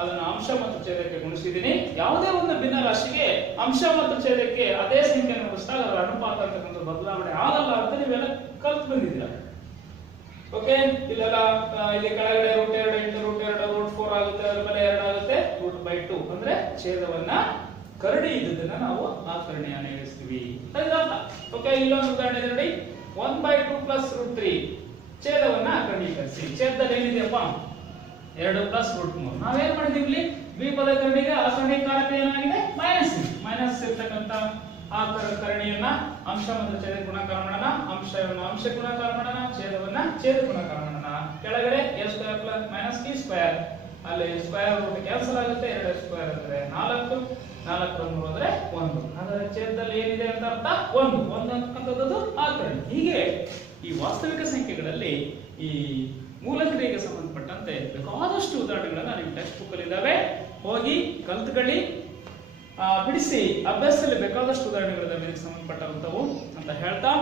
ಅದನ್ನ ಅಂಶ ಮತ್ತು ಛೇದಕ್ಕೆ ಗುಣಿಸಿದೀನಿ. ಯಾವುದೇ ಒಂದು ಭಿನ್ನ ರಾಶಿಗೆ ಅಂಶ ಮತ್ತು ಛೇದಕ್ಕೆ ಅದೇ ಸಂಖ್ಯೆಯನ್ನು ಗುಣಿಸಿದಾಗ ಅದರ ಅನುಪಾತ ಅಂತಕ್ಕಂಥ ಬದಲಾವಣೆ ಆಗಲ್ಲ ಅಂತ ನೀವೆಲ್ಲ ಕಲ್ತು ಬಂದಿದ್ದೀರಾ. ಓಕೆ, ಇಲ್ಲೆಲ್ಲ ಇಲ್ಲಿ ಕೆಳಗಡೆ √2 × √2 √4 ಆಗುತ್ತೆ. ಅದರ ಮೇಲೆ 2 ಆಗುತ್ತೆ. √2 ಅಂದ್ರೆ ಛೇದವನ್ನ ಕರಡಿ ಇದ್ದದನ್ನ ನಾವು ಅಕರಣಿಯನ್ನು ಇರಿಸ್ತೀವಿ. ಓಕೆ, ಇಲ್ಲೊಂದು ಉದಾಹರಣೆ ನೋಡಿ. 1/2 + √3 ಛೇದವನ್ನ ಅಕರಣೀಕರಿಸಿ. ಛೇದದಲ್ಲಿ ಏನಿದೆಯಪ್ಪ 2 + √3. ನಾವೇನ್ ಮಾಡಿದೀವಿ ಇಲ್ಲಿ ದ್ವಿಪದ ಕರಣಿಗೆ ಅಕರಣೀಕಾರಕ ಏನಾಗಿದೆ ಮೈನಸ್ ಇರ್ತಕ್ಕಂಥ ಆ ಕರಣಿಯನ್ನ ಅಂಶ ಮತ್ತು ಛೇದ ಗುಣಾಕಾರ ಮಾಡೋಣ. ಅಂಶವನ್ನು ಅಂಶ ಗುಣಾಕಾರ ಮಾಡೋಣ, ಛೇದವನ್ನ ಛೇದ ಗುಣಾಕಾರ ಮಾಡೋಣ. ಕೆಳಗಡೆ a² - t². ಅಲ್ಲಿ ಸ್ಕ್ವೇರ್ ರೂಟ್ ಕ್ಯಾನ್ಸಲ್ ಆಗುತ್ತೆ. 2² ಅಂದ್ರೆ 4, 4 3 ಅಂದ್ರೆ 1. ಹಾಗಾದ್ರೆ ಛೇದದಲ್ಲಿ ಏನಿದೆ ಅಂತ ಅರ್ಥ 1 ಅಂತಕ್ಕಂಥದ್ದು ಅಕರಣಿ. ಹೀಗೆ ಈ ವಾಸ್ತವಿಕ ಸಂಖ್ಯೆಗಳಲ್ಲಿ ಈ ಮೂಲಕ್ರಿಯೆಗೆ ಸಂಬಂಧಪಟ್ಟಂತೆ ಬೇಕಾದಷ್ಟು ಉದಾಹರಣೆಗಳನ್ನ ನಿಮ್ಮ ಟೆಕ್ಸ್ಟ್ ಬುಕ್ ಅಲ್ಲಿ ಇದಾವೆ. ಹೋಗಿ ಕಲ್ತ್ಕೊಳ್ಳಿ, ಬಿಡಿಸಿ. ಅಭ್ಯಾಸದಲ್ಲಿ ಬೇಕಾದಷ್ಟು ಉದಾಹರಣೆಗಳಿದಾವೆ ಇದಕ್ಕೆ ಸಂಬಂಧಪಟ್ಟಂತವು ಅಂತ ಹೇಳ್ತಾ,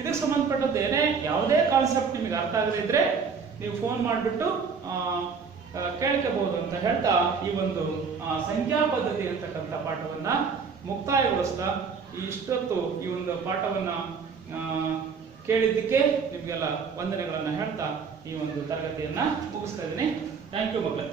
ಇದಕ್ಕೆ ಸಂಬಂಧಪಟ್ಟದ್ದು ಏನೇ ಯಾವುದೇ ಕಾನ್ಸೆಪ್ಟ್ ನಿಮಗೆ ಅರ್ಥ ಆಗದೇ ಇದ್ರೆ ನೀವು ಫೋನ್ ಮಾಡಿಬಿಟ್ಟು ಕೇಳ್ಕೋಬಹುದು ಅಂತ ಹೇಳ್ತಾ ಈ ಒಂದು ಸಂಖ್ಯಾ ಪದ್ಧತಿ ಅಂತಕ್ಕಂಥ ಪಾಠವನ್ನ ಮುಕ್ತಾಯಗೊಳಿಸ್ತಾ, ಇಷ್ಟೊತ್ತು ಈ ಒಂದು ಪಾಠವನ್ನ ಕೇಳಿದ್ದಕ್ಕೆ ನಿಮಗೆಲ್ಲ ವಂದನೆಗಳನ್ನ ಹೇಳ್ತಾ ಈ ಒಂದು ತರಗತಿಯನ್ನ ಮುಗಿಸ್ತಾ ಇದ್ದೀನಿ. ಥ್ಯಾಂಕ್ ಯು ಮಕ್ಕಳೇ.